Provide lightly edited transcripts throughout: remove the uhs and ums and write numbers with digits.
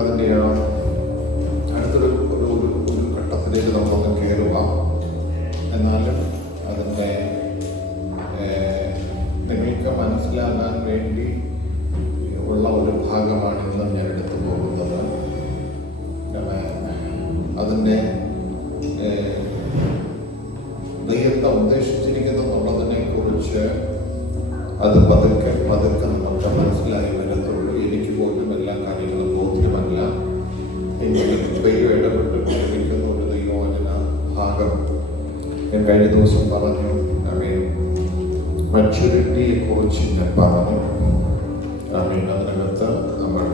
അതിൻ്റെ അടുത്തൊരു ഒരു ഒരു ഘട്ടത്തിലേക്ക് നമ്മളൊന്ന് കയറുക. എന്നാലും അതിൻ്റെ നിങ്ങൾക്ക് മനസ്സിലാകാൻ വേണ്ടി ഉള്ള ഒരു ഭാഗമാണ് ഇന്ന് ഞാൻ എടുത്തു പോകുന്നത്. അതിൻ്റെ ദൈവത്തെ ഉദ്ദേശിച്ചിരിക്കുന്നുള്ളതിനെ കുറിച്ച് അത് പതുക്കെ പതുക്കെ നമുക്ക് മനസ്സിലായി വരത്തുള്ളൂ. എനിക്ക് പോലും എല്ലാ കാര്യങ്ങളും ബോധ്യമല്ല. എങ്കിലും ദൈവം ഇടപെട്ടുകൊണ്ടിരിക്കുന്ന ഒരു ദൈവവചന ഭാഗം ഞാൻ കഴിഞ്ഞ ദിവസം പറഞ്ഞു. മച്യൂരിറ്റിയെ കുറിച്ച് ഞാൻ പറഞ്ഞു. അതിനകത്ത് നമ്മൾ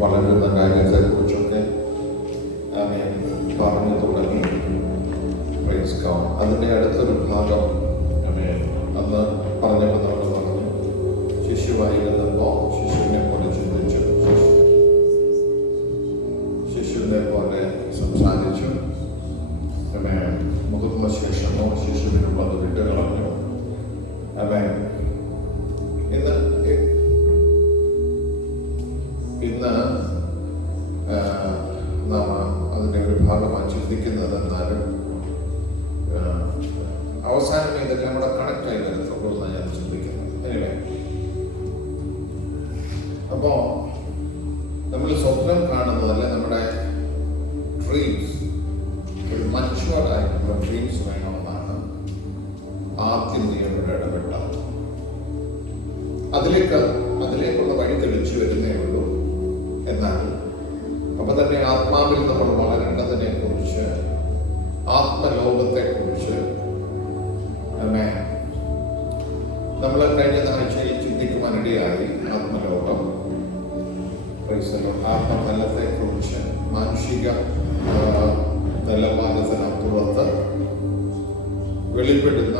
വളരുന്ന കാര്യത്തെക്കുറിച്ചൊക്കെ പറഞ്ഞു തുടങ്ങി. അതിൻ്റെ അടുത്തൊരു ഭാഗം അന്ന് പറഞ്ഞപ്പോൾ നമ്മൾ പറഞ്ഞു, ശിശുവായിരുന്നപ്പോൾ ശിശുവിനെ പോലെ ചിന്തിച്ചു, ശിശുവിനെ പോലെ സംസാരിച്ചു. മുതിർന്ന ശേഷമോ ശിശുവിനുള്ളത് വിട്ട് കളഞ്ഞു. ഇന്ന് നാം അതിൻ്റെ ഒരു ഭാഗമാണ് ചിന്തിക്കുന്നത്. എന്നാലും അവസാനം ഇതെല്ലാം കൂടെ കണക്ട് ആയി വരത്തുള്ളൂ എന്നാണ് ഞാൻ ചിന്തിക്കുന്നത്. അല്ലേ? അപ്പോൾ നമ്മൾ സ്വപ്നം കാണുന്നതല്ല, നമ്മുടെ ഡ്രീംസ് ഒരു മച്യൂർഡ് ആയിട്ടുള്ള ഡ്രീംസ് വേണമെന്നാണ് ആദ്യം നിയമയുടെ ഇടപെട്ടത്. അതിലേക്കുള്ള വഴി തെളിച്ചു വരുന്നേ ഉള്ളൂ. എന്നാൽ അപ്പൊ തന്നെ ആത്മാവിൽ നമ്മൾ വളരേണ്ടതിനെ കുറിച്ച്, ആത്മലോകത്തെ കുറിച്ച് നമ്മൾ കഴിഞ്ഞ ആഴ്ചയിൽ ചിന്തിക്കുവാനിടയായി. ആത്മലോകം, ആത്മഫലത്തെ കുറിച്ച്, മാനുഷിക നിലവാരത്തിനപ്പുറത്ത് വെളിപ്പെടുന്ന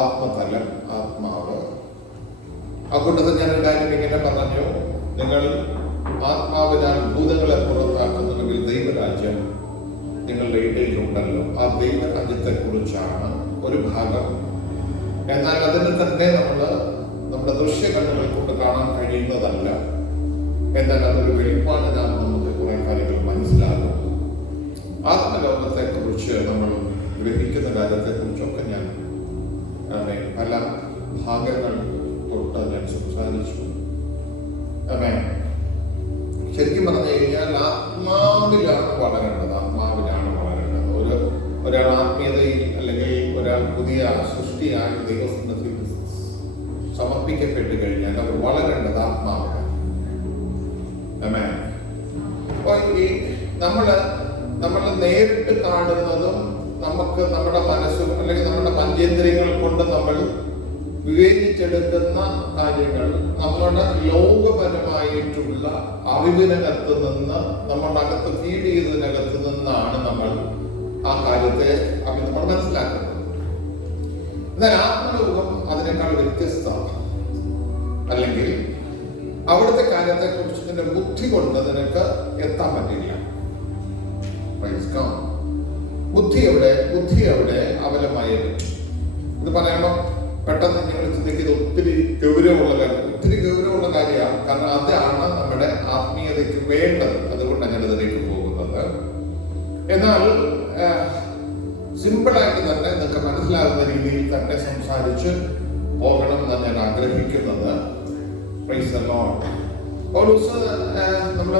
ആത്മതലം, ആത്മാവ്. ആ കൂട്ടത്തിൽ ഞാനൊരു കാര്യം ഇങ്ങനെ പറഞ്ഞു, നിങ്ങൾ ആത്മാവിനാൽ ഭൂതങ്ങളെ പുറത്താക്കുന്നുണ്ടെങ്കിൽ ദൈവരാജ്യം നിങ്ങളുടെ ഇടയിലുണ്ടല്ലോ. ആ ദൈവരാജ്യത്തെ കുറിച്ചാണ് ഒരു ഭാഗം. എന്നാൽ അതിന് തന്നെ നമ്മുടെ ദൃശ്യകണ്ണുകൾ കൊണ്ട് കാണാൻ കഴിയുന്നതല്ല. എന്നാൽ അതൊരു വെളിപ്പാടിനാൽ നമുക്ക് കുറെ കാര്യങ്ങൾ മനസ്സിലാകും. ആത്മലോകത്തെ കുറിച്ച് നമ്മൾ ഗ്രഹിക്കുന്ന കാര്യത്തെ കുറിച്ചൊക്കെ ഞാൻ പല ഭാഗങ്ങൾ തൊട്ട് ഞാൻ സംസാരിച്ചു. ശരിക്കും പറഞ്ഞു കഴിഞ്ഞാൽ ആത്മാവിലാണ് വളരേണ്ടത്. ഒരാൾ ആത്മീയതയിൽ അല്ലെങ്കിൽ ഒരാൾ പുതിയ സൃഷ്ടിയായി ദൈവസന്നിധിയിൽ സമർപ്പിക്കപ്പെട്ട് കഴിഞ്ഞാൽ അവർ വളരേണ്ടത് ആത്മാവിലാണ്. അപ്പോൾ ഈ നമ്മൾ നേരിട്ട് കാണുന്നതും നമുക്ക് നമ്മുടെ മനസ്സും അല്ലെങ്കിൽ നമ്മുടെ പഞ്ചേന്ദ്രിയങ്ങൾ കൊണ്ട് നമ്മൾ വിവേചിച്ചെടുക്കുന്ന കാര്യങ്ങൾ നമ്മുടെ ലോകപരമായിട്ടുള്ള അറിവിനകത്ത് നിന്ന്, നമ്മുടെ അകത്ത് ഫീഡ് ചെയ്തതിനകത്ത് നിന്നാണ് നമ്മൾ ആ കാര്യത്തെ നമ്മൾ മനസ്സിലാക്കുന്നത്. എന്നാൽ ആത്മലോകം അതിനേക്കാൾ വ്യത്യസ്തമാണ്. അല്ലെങ്കിൽ അവിടുത്തെ കാര്യത്തെ കുറിച്ച് നിന്റെ ബുദ്ധി കൊണ്ട് നിനക്ക് എത്താൻ പറ്റില്ല. ബുദ്ധി എവിടെ അബലമായി. ഇത് പറയുമ്പോൾ പെട്ടെന്ന് നിങ്ങൾ ചിന്തിക്കുന്നത് ഒത്തിരി ഗൗരവമുള്ള കാര്യമാണ്. കാരണം അതാണ് നമ്മുടെ ആത്മീയതയ്ക്ക് വേണ്ടത്. അതുകൊണ്ടാണ് ഞാൻ ഇതിലേക്ക് പോകുന്നത്. എന്നാൽ സിമ്പിളായിട്ട് തന്നെ നിങ്ങൾക്ക് മനസ്സിലാകുന്ന രീതിയിൽ തന്നെ സംസാരിച്ച് പോകണം എന്നാണ് ഞാൻ ആഗ്രഹിക്കുന്നത്. പൗലോസ് നമ്മൾ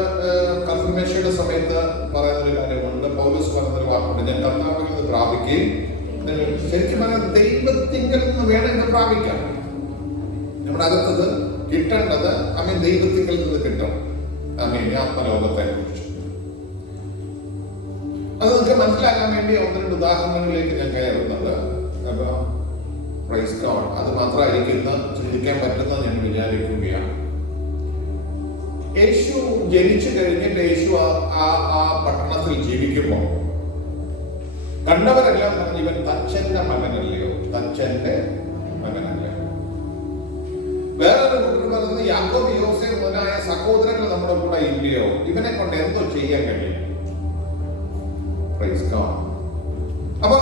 കൺഫർമേഷന്റെ സമയത്ത് പറയുന്നൊരു കാര്യമുണ്ട്. പൗലോസ് പറഞ്ഞൊരു വാക്കുണ്ട്, ഞാൻ കർത്താവിൽ നിന്ന് പ്രാപിക്കുകയും. ശരിക്കും പറഞ്ഞാൽ ദൈവത്തിങ്കിൽ നിന്ന് വേണം ഇത് പ്രാപിക്കാൻ. നമ്മുടെ അകത്തത് കിട്ടേണ്ടത് ദൈവത്തിങ്കിൽ നിന്ന് കിട്ടും. ആത്മലോകത്തെ കുറിച്ച് അത് നിങ്ങൾക്ക് മനസ്സിലാക്കാൻ വേണ്ടി ഒന്ന് രണ്ട് ഉദാഹരണങ്ങളിലേക്ക് ഞാൻ കയറുന്നത്. അത് മാത്രമായിരിക്കും ഇന്ന് ചിന്തിക്കാൻ പറ്റുന്നത് ഞാൻ വിചാരിക്കുകയാണ്. യേശു ജനിച്ചു കഴിഞ്ഞിട്ട് യേശു ആ പട്ടണത്തിൽ ജീവിക്കുമ്പോൾ കണ്ടവരെല്ലാം പറഞ്ഞു, ഇവൻ തച്ചന്റെ മകനല്ലയോ, തച്ചന്റെ മകനല്ല. വേറൊരു കൂട്ടർ പറഞ്ഞത്, യാക്കോബ് യോസേഫ് മുതലായ സഹോദരങ്ങൾ നമ്മുടെ കൂടെ ഇല്ലയോ, ഇവനെ കൊണ്ട് എന്തോ ചെയ്യാൻ കഴിയും. അപ്പൊ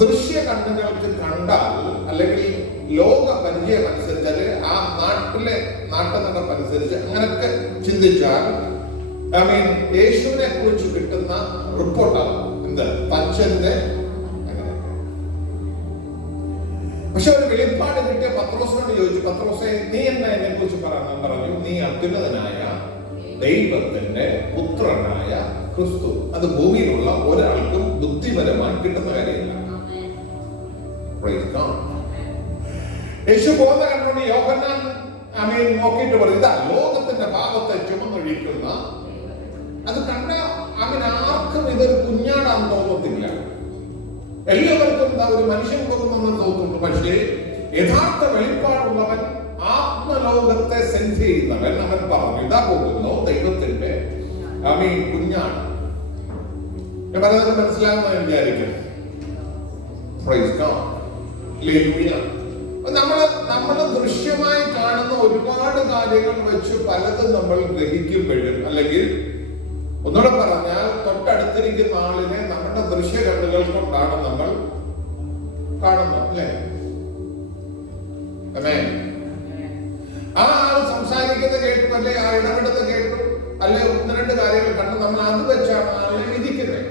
ദൃശ്യ കണ്ണുകൾക്ക് കണ്ടാൽ അല്ലെങ്കിൽ ലോക പരിചയം അനുസരിച്ചാല് ആ നാട്ടു നടപ്പനുസരിച്ച് അങ്ങനെയൊക്കെ ചിന്തിച്ചാൽ യേശുവിനെ കുറിച്ച് കിട്ടുന്ന റിപ്പോർട്ടാണ് എന്ത് തച്ചന്റെ. പക്ഷെ ഒരു വെളിപ്പാട് കിട്ടിയ പത്രോസിനോട് ചോദിച്ചു, പത്രോസെ നീ എന്നെ കുറിച്ച് പറഞ്ഞു, നീ അത്യുന്നതനായ ദൈവത്തിന്റെ പുത്രനായ ക്രിസ്തു. അത് ഭൂമിയിലുള്ള ഒരാൾക്കും ബുദ്ധിപരമായി കിട്ടുന്ന കാര്യമില്ല. യേശു പോകുന്ന കണ്ടുകൊണ്ട് യോഹന്നാൻ നോക്കിയിട്ട് പറയും, ഇതാ ലോകത്തിന്റെ പാപത്തെ ചുമന്നൊഴിക്കുന്ന. അത് കണ്ട ആർക്കും ഇതൊരു കുഞ്ഞാടാന്ന് തോന്നത്തില്ല. എല്ലാവർക്കും എന്താ ഒരു മനുഷ്യൻ പോകുന്നെന്ന് തോന്നുന്നു. പക്ഷേ യഥാർത്ഥ വെളിപ്പാടുള്ളവൻ, ആത്മലോകത്തെ സെൻസ് ചെയ്യുന്നവൻ, അവൻ പറഞ്ഞു ഇതാ പോകുന്നു ദൈവത്തിന്റെ കുഞ്ഞാണ്. ഞാൻ പറയുന്നത് മനസ്സിലാകുന്ന വിചാരിക്കുന്നു. നമ്മള് ദൃശ്യമായി കാണുന്ന ഒരുപാട് കാര്യങ്ങൾ വെച്ച് പലതും നമ്മൾ ഗ്രഹിക്കുമ്പോഴും, അല്ലെങ്കിൽ ഒന്നുകൂടെ പറഞ്ഞാൽ തൊട്ടടുത്തിരിക്കുന്ന ആളിനെ നമ്മുടെ ദൃശ്യ കണ്ണുകൾ കൊണ്ടാണ് നമ്മൾ കാണുന്നത്, അല്ലേ? ആ ആൾ സംസാരിക്കുന്നത് കേട്ടു, അല്ലെ ആ ഇടപെടുന്നത് കേട്ടു, അല്ലെ ഒന്ന് രണ്ട് കാര്യങ്ങൾ കണ്ട് നമ്മൾ അത് വെച്ചാണ് ആളെ വിധിക്കുന്നത്.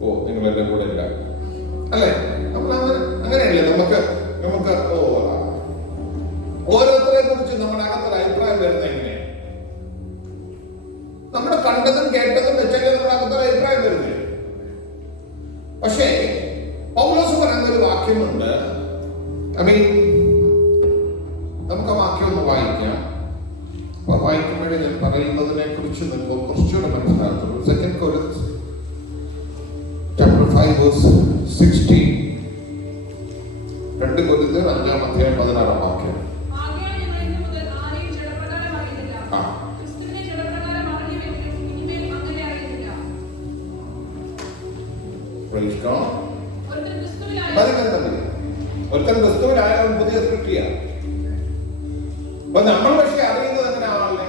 ഓ നിങ്ങൾ എന്റെ കൂടെ ഇല്ല, അല്ലെ? നമ്മൾ അങ്ങനെയല്ലേ നമുക്ക് ഓരോരുത്തരെ കുറിച്ച് നമ്മുടെ അകത്തൊരു അഭിപ്രായം വരുന്നത് എങ്ങനെ? നമ്മുടെ കണ്ടതും കേട്ടതും വെച്ചല്ലേ നമ്മുടെ അകത്തൊരു അഭിപ്രായം വരുന്നത്. പക്ഷേ പൗലോസ് പറയുന്ന ഒരു വാക്യമുണ്ട്. നമുക്ക് ആ വാക്യം ഒന്ന് വായിക്കാം. വായിക്കുമ്പോഴേ ഞാൻ പറയുന്നതിനെ കുറിച്ച് നിങ്ങൾക്ക് കുറച്ചുകൂടെ മനസ്സിലാക്കുന്നു. 2 Corinthians chapter 5 verse 16. 2 Corinthians 5 അധ്യായം 16 വാക്യം. ഒരുത്തൻ ക്രിസ്തുവിലായാലും പുതിയ സൃഷ്ടിയാണ്. അപ്പൊ നമ്മൾ പക്ഷെ അറിയുന്നത് എങ്ങനെ ആളിനെ?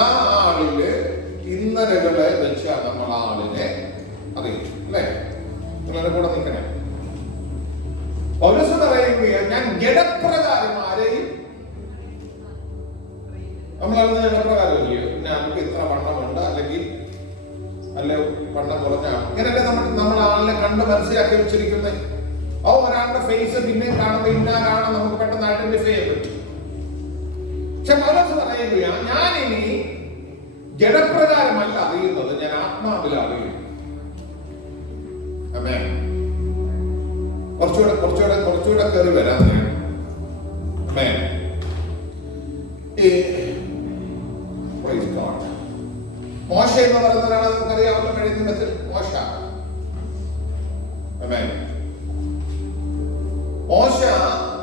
ആ ആളില് ഇന്നലകളെ വെച്ചാണ് നമ്മൾ ആളിനെ അറിയിച്ചു, അല്ലേ? നിങ്ങളുടെ കൂടെ നിൽക്കണേ. പൗലോസ് പറയുകയാണ്, ഞാൻ ജഡപ്രകാരം ആരെയും നമ്മളറിഞ്ഞ ജഡപ്രകാരം ഇല്ലയോ? നമുക്ക് ഇത്ര വണ്ണമുണ്ട്, അല്ലെങ്കിൽ അല്ലെ വണ്ണം കുറഞ്ഞ ഇങ്ങനെയല്ലേ നമ്മൾ ആളിനെ കണ്ട് മനസ്സിലാക്കി വെച്ചിരിക്കുന്നത്. ഒരാളുടെ ഫേസ് പിന്നെ കാണുമ്പോൾ ഇന്നാലാണ് നമുക്ക് പെട്ടെന്ന് ഐഡന്റിഫൈ ചെയ്യാൻ പറ്റും. പക്ഷെ പൗലോസ് പറയുകയാണ്, ഞാൻ ഇനി ജഡപ്രകാരമല്ല അറിയുന്നത്, ഞാൻ ആത്മാവിൽ അറിയുന്നു. കുറച്ചുകൂടെ കയറി വരാൻ. മോശ എന്ന് പറയുന്ന ഒരാളെ നമുക്കറിയാവുന്ന കഴിഞ്ഞ മെസ്സിൽ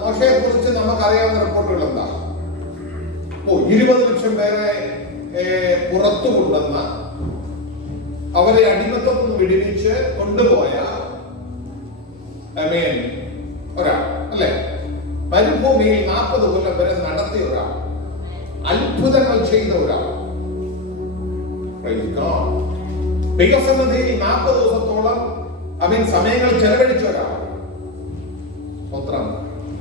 മോശയെ കുറിച്ച് നമുക്കറിയാവുന്ന റിപ്പോർട്ടുകൾ എന്താ? 20 ലക്ഷം പേരെ പുറത്തു കൊണ്ടുവന്ന, അവരെ അടിമത്തത്തിൽ നിന്ന് വിടുവിച്ച് കൊണ്ടുപോയ ഒരാൾ, അല്ലെ? മരുഭൂമിയിൽ 40 കൊല്ലം വരെ നടത്തിയ ഒരാൾ, അത്ഭുതങ്ങൾ ചെയ്ത ഒരാൾ, ദൈവസന്നിധിയിൽ 40 ദിവസത്തോളം സമയങ്ങൾ ചെലവഴിച്ച ഒരാൾ.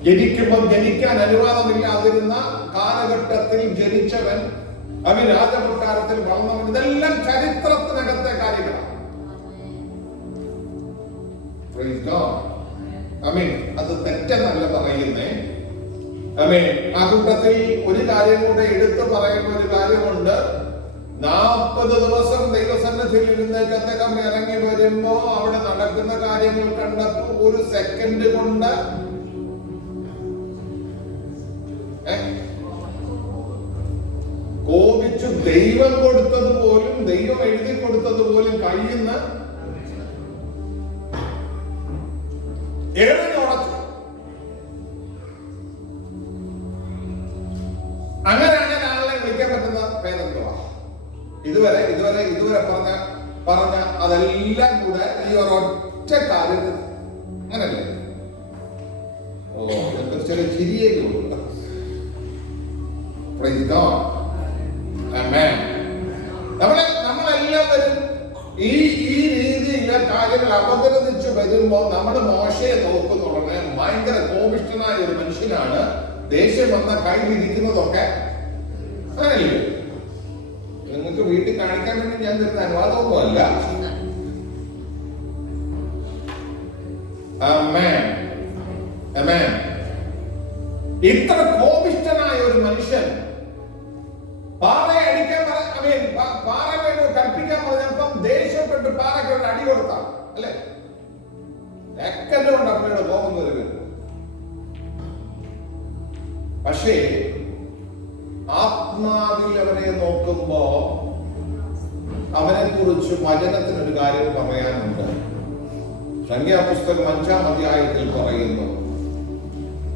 ജനിക്കുമ്പോൾ ജനിക്കാൻ അനുവാദമില്ലാതിരുന്ന കാലഘട്ടത്തിൽ ജനിച്ചവൻ, രാജകൊട്ടാരത്തിൽ വളർന്നവൻ. ഇതെല്ലാം ചരിത്രത്തിനകത്തെ കാര്യങ്ങളാണ്. അത് തെറ്റെന്നല്ല പറയുന്നേ. ആ കൂട്ടത്തിൽ ഒരു കാര്യം കൂടെ എടുത്തു പറയുന്ന ഒരു കാര്യമുണ്ട്. 40 ദിവസം ദൈവസന്നിധിയിൽ ഇരുന്നേക്ക് അദ്ദേഹം ഇറങ്ങി വരുമ്പോ അവിടെ നടക്കുന്ന കാര്യങ്ങൾ കണ്ടപ്പോ ഒരു സെക്കൻഡ് കൊണ്ട് കോപിച്ചു. ദൈവം കൊടുത്തത് പോലും, ദൈവം എഴുതി കൊടുത്തത് പോലും കഴിയുന്ന ഉടച്ചു. അങ്ങനെയാണ് ആളെ വിളിക്കാൻ പറ്റുന്ന പേരെന്തുവാ? ഇതുവരെ പറഞ്ഞ അതെല്ലാം കൂടെ ഈ ഒരൊറ്റ കാര്യത്തിൽ അങ്ങനല്ലേ? ചെറിയ ചിരിയേക്കുള്ളൂ. നമ്മളെല്ലാവരും ഈ രീതിയിലെ കാര്യങ്ങൾ അപഗ്രഥിച്ചു വരുമ്പോൾ നമ്മൾ മോശയെ നോക്കുന്നുടനെ ഭയങ്കര കോപിഷ്ഠനായ ഒരു മനുഷ്യനാണ്. ദേഷ്യം വന്ന കയ്യിലിരിക്കുന്നതൊക്കെ അങ്ങനെയല്ലേ? നിങ്ങൾക്ക് വീട്ടിൽ കാണിക്കാൻ വേണ്ടി ഞാൻ തരുന്ന അനുവാദമൊന്നുമല്ല. ആമേൻ, ആമേൻ. ഇത്ര കോപിഷ്ഠനായ ഒരു മനുഷ്യൻ പാറയെ അടിക്കാൻ പാറ വേണ്ടി കൽപ്പിക്കാൻ പറഞ്ഞപ്പം ദേഷ്യപ്പെട്ട് പാറയ്ക്ക് അടി കൊടുത്താൽ അല്ലെ? സെക്കൻഡ് കൊണ്ട് അമ്മയുടെ കോപം വരും. പക്ഷേ ആത്മാവിൽ അവനെ നോക്കുമ്പോ അവനെ കുറിച്ച് വചനത്തിനൊരു കാര്യം പറയാനുണ്ട്. സംഖ്യാപുസ്തകം 5-ാം അധ്യായത്തിൽ പറയുന്നു.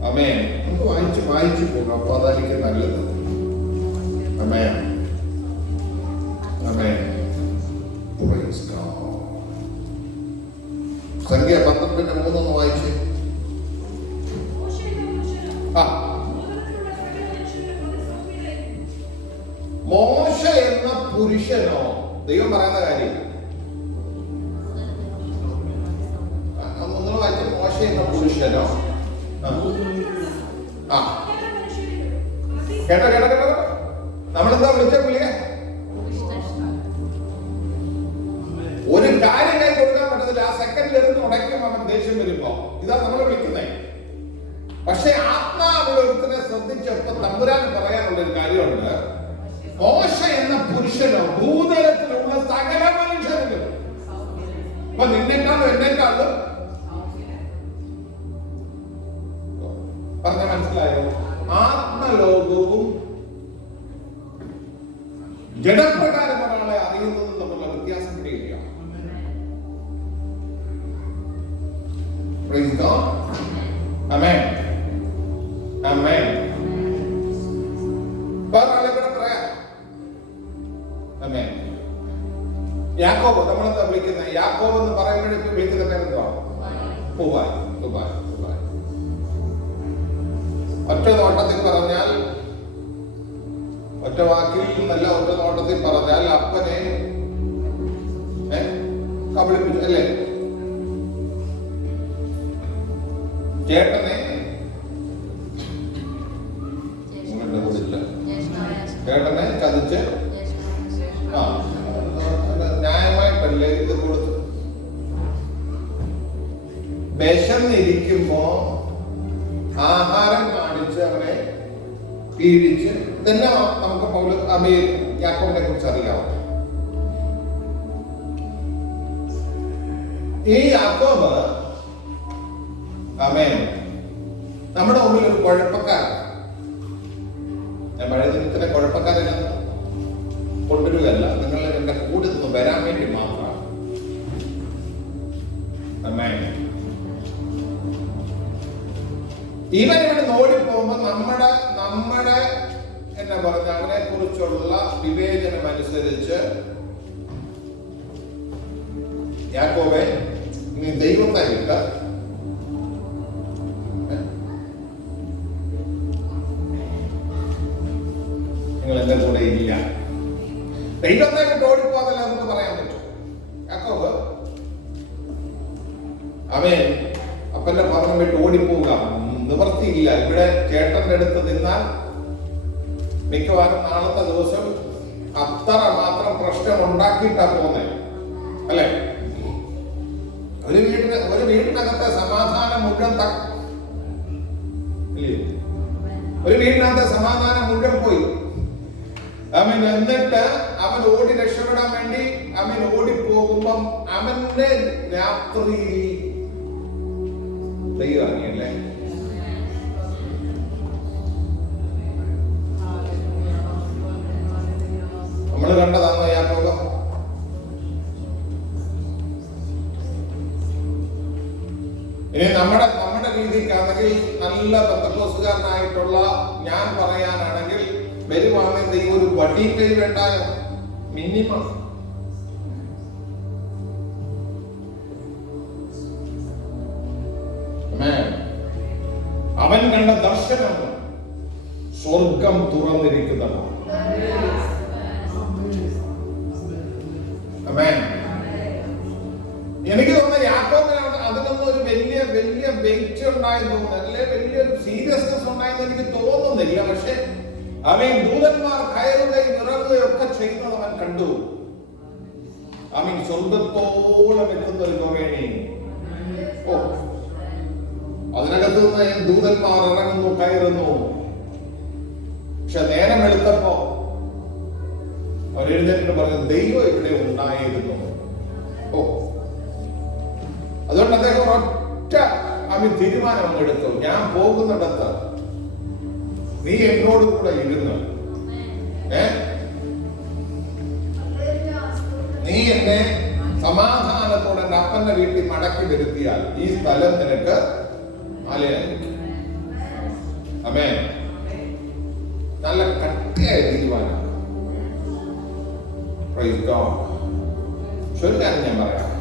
ആമേൻ. നമുക്ക് വായിച്ചു പോകാം. അപ്പൊ അതായിരിക്കും നല്ലത്. Amen, amen. Praise God. സംഖ്യ 12:3 വായിച്ചേ. മോശ എന്ന പുരുഷനോ, ദൈവം പറയുന്ന കാര്യം നിങ്ങൾ വായിച്ച. മോശ എന്ന പുരുഷനോ, കേട്ടോ കേട്ടോ കേട്ടോ, നമ്മളെന്താ വിളിച്ച പുള്ളിയെ? ഒരു കാര്യം കൈ കൊടുക്കാൻ പറ്റത്തില്ല. ആ സെക്കൻഡിൽ എടുത്ത് ഉടയ്ക്കും അവൻ ദേഷ്യം വരുമ്പോ. ഇതാ നമ്മൾ വിളിക്കുന്നേ. പക്ഷെ ആത്മാവിൽ ഒരുത്തിനെ ശ്രദ്ധിച്ചപ്പോ തമ്പുരാൻ പറയാനുള്ള ഒരു കാര്യമുണ്ട്. മോശ എന്ന പുരുഷനോ ഭൂതലത്തിലുള്ള സകല മനുഷ്യരിലും, അപ്പൊ നിന്നെക്കാളും എന്നെക്കാളും, പറഞ്ഞ മനസ്സിലായോ? ആത്മലോകവും ജഡപ്രകാരം ഒരാളെ അറിയുന്നതും തമ്മിലുള്ള വ്യത്യാസം ഇല്ല. Praise God. Amen. Amen. യാക്കോബ്, നമ്മളെന്താ വിളിക്കുന്നത്? യാക്കോബ് എന്ന് പറയുമ്പോഴേക്കും വിളിക്കുന്ന പേരെന്താ? പൂവായി. ഒറ്റ നോട്ടത്തിൽ പറഞ്ഞാൽ, ഒറ്റ വാക്കിൽ നല്ല ഒറ്റ നോട്ടത്തിൽ പറഞ്ഞാൽ അപ്പനെ കബളിപ്പിച്ചു അല്ലേ? ചേട്ടനെ ചതിച്ച് ന്യായമായിട്ടല്ലേ ഇത് കൊടുത്തു. വിശന്നിരിക്കുമ്പോ ആഹാരം കാണിച്ച് അവനെ പീഡിച്ച്, ഇതെല്ലാം നമുക്ക് യാക്കോബിനെ കുറിച്ച് അറിയാം. ഈ യാക്കോബ്, ആമേൻ, നമ്മുടെ മുമ്പിൽ ഒരു കുഴപ്പക്കാരൻ. ഞാൻ പഴയ ദിനത്തിലെ കുഴപ്പക്കാരനെ കൊണ്ടുവരികയല്ല, നിങ്ങൾ എന്റെ കൂടെ നിന്ന് വരാൻ വേണ്ടി മാത്രമാണ്. ആമേൻ. ഇവൻ ഇവിടെ ഓടിപ്പോകുമ്പോ നമ്മുടെ എന്നാ പറഞ്ഞ അവനെ കുറിച്ചുള്ള വിവേചനം അനുസരിച്ച് യാക്കോബേ, നീ ദൈവത്തെ വിട്ട് നിങ്ങൾ എന്റെ കൂടെ ഇല്ല. ദൈവത്തെ വിട്ട് ഓടിപ്പോകാതല്ല നമുക്ക് പറയാൻ പറ്റും. യാക്കോബ് അവൻ അപ്പന്റെ ഭവനം വിട്ട് ഓടിപ്പോവുക നിവർത്തിയില്ല. ഇവിടെ ചേട്ടന്റെ അടുത്ത് നിന്നാൽ മിക്കവാറും നാളത്തെ ദിവസം അത്ര മാത്രം പ്രശ്നം ഉണ്ടാക്കിയിട്ടാ പോകുന്നത് അല്ലെ? ഒരു വീടിനകത്തെ സമാധാനം മുഴുവൻ ഒരു വീടിനകത്തെ സമാധാനം മുഴുവൻ പോയി. അവൻ എന്നിട്ട് അവൻ ഓടി രക്ഷപ്പെടാൻ വേണ്ടി അവൻ ഓടിപ്പോകുമ്പം അവന്റെ രാത്രി ദൈവം അറിയല്ലേ? നമ്മൾ കണ്ടതാണോ യാക്കോബ്? ഇനി നമ്മുടെ രീതിക്കാണെങ്കിൽ നല്ല പെന്തക്കോസ്തുകാരനായിട്ടുള്ള ഞാൻ പറയാനാണെങ്കിൽ വരുവാണെങ്കിൽ ഈ ഒരു വടിക്കൈ വേണ്ടായോ? മിനിമം. അവൻ കണ്ട ദർശനം സ്വർഗം തുറന്നിരിക്കുന്നതാണ്. എനിക്ക് തോന്നുന്ന യാക്കോബിനാണ് അതിനൊന്നും ഒരു വലിയ വെയിറ്റ് ഉണ്ടായെന്ന് തോന്നുന്നു, അല്ലെ വലിയൊരു സീരിയസ്നെസ് ഉണ്ടായെന്ന് എനിക്ക് തോന്നുന്നില്ല. പക്ഷെ അവൻ ദൂതന്മാർ കയറുകയും ഇറങ്ങുകയും ഒക്കെ ചെയ്യുന്നത് അവൻ കണ്ടു. അവൻ സ്വർഗത്തോളം എത്തുന്ന ഒരു ഗവേണി. ഓ, അതിനകത്ത് നിന്ന് ദൂതന്മാർ ഇറങ്ങുന്നു, കയറുന്നു. പക്ഷെ നേരം എടുത്തപ്പോ അവരെഴുന്നേറ്റ് പറഞ്ഞു, ദൈവം ഇവിടെ ഉണ്ടായിരുന്നു. ഓ, അതുകൊണ്ട് അദ്ദേഹം ഒറ്റ തീരുമാനം അങ്ങെടുത്തു, ഞാൻ പോകുന്നിടത്ത് നീ എന്നോട് കൂടെ ഇരുന്ന് നീ എന്നെ സമാധാനത്തോടെ എന്റെ അപ്പന്റെ വീട്ടിൽ മടക്കി വരുത്തിയാൽ ഈ സ്ഥലം നിനക്ക് ആലയായിരിക്കും. ആമേൻ. നല്ല കട്ടിയായ തീരുമാനം. Praise God. ചൊല്ലാൻ ഞാൻ പറയാം,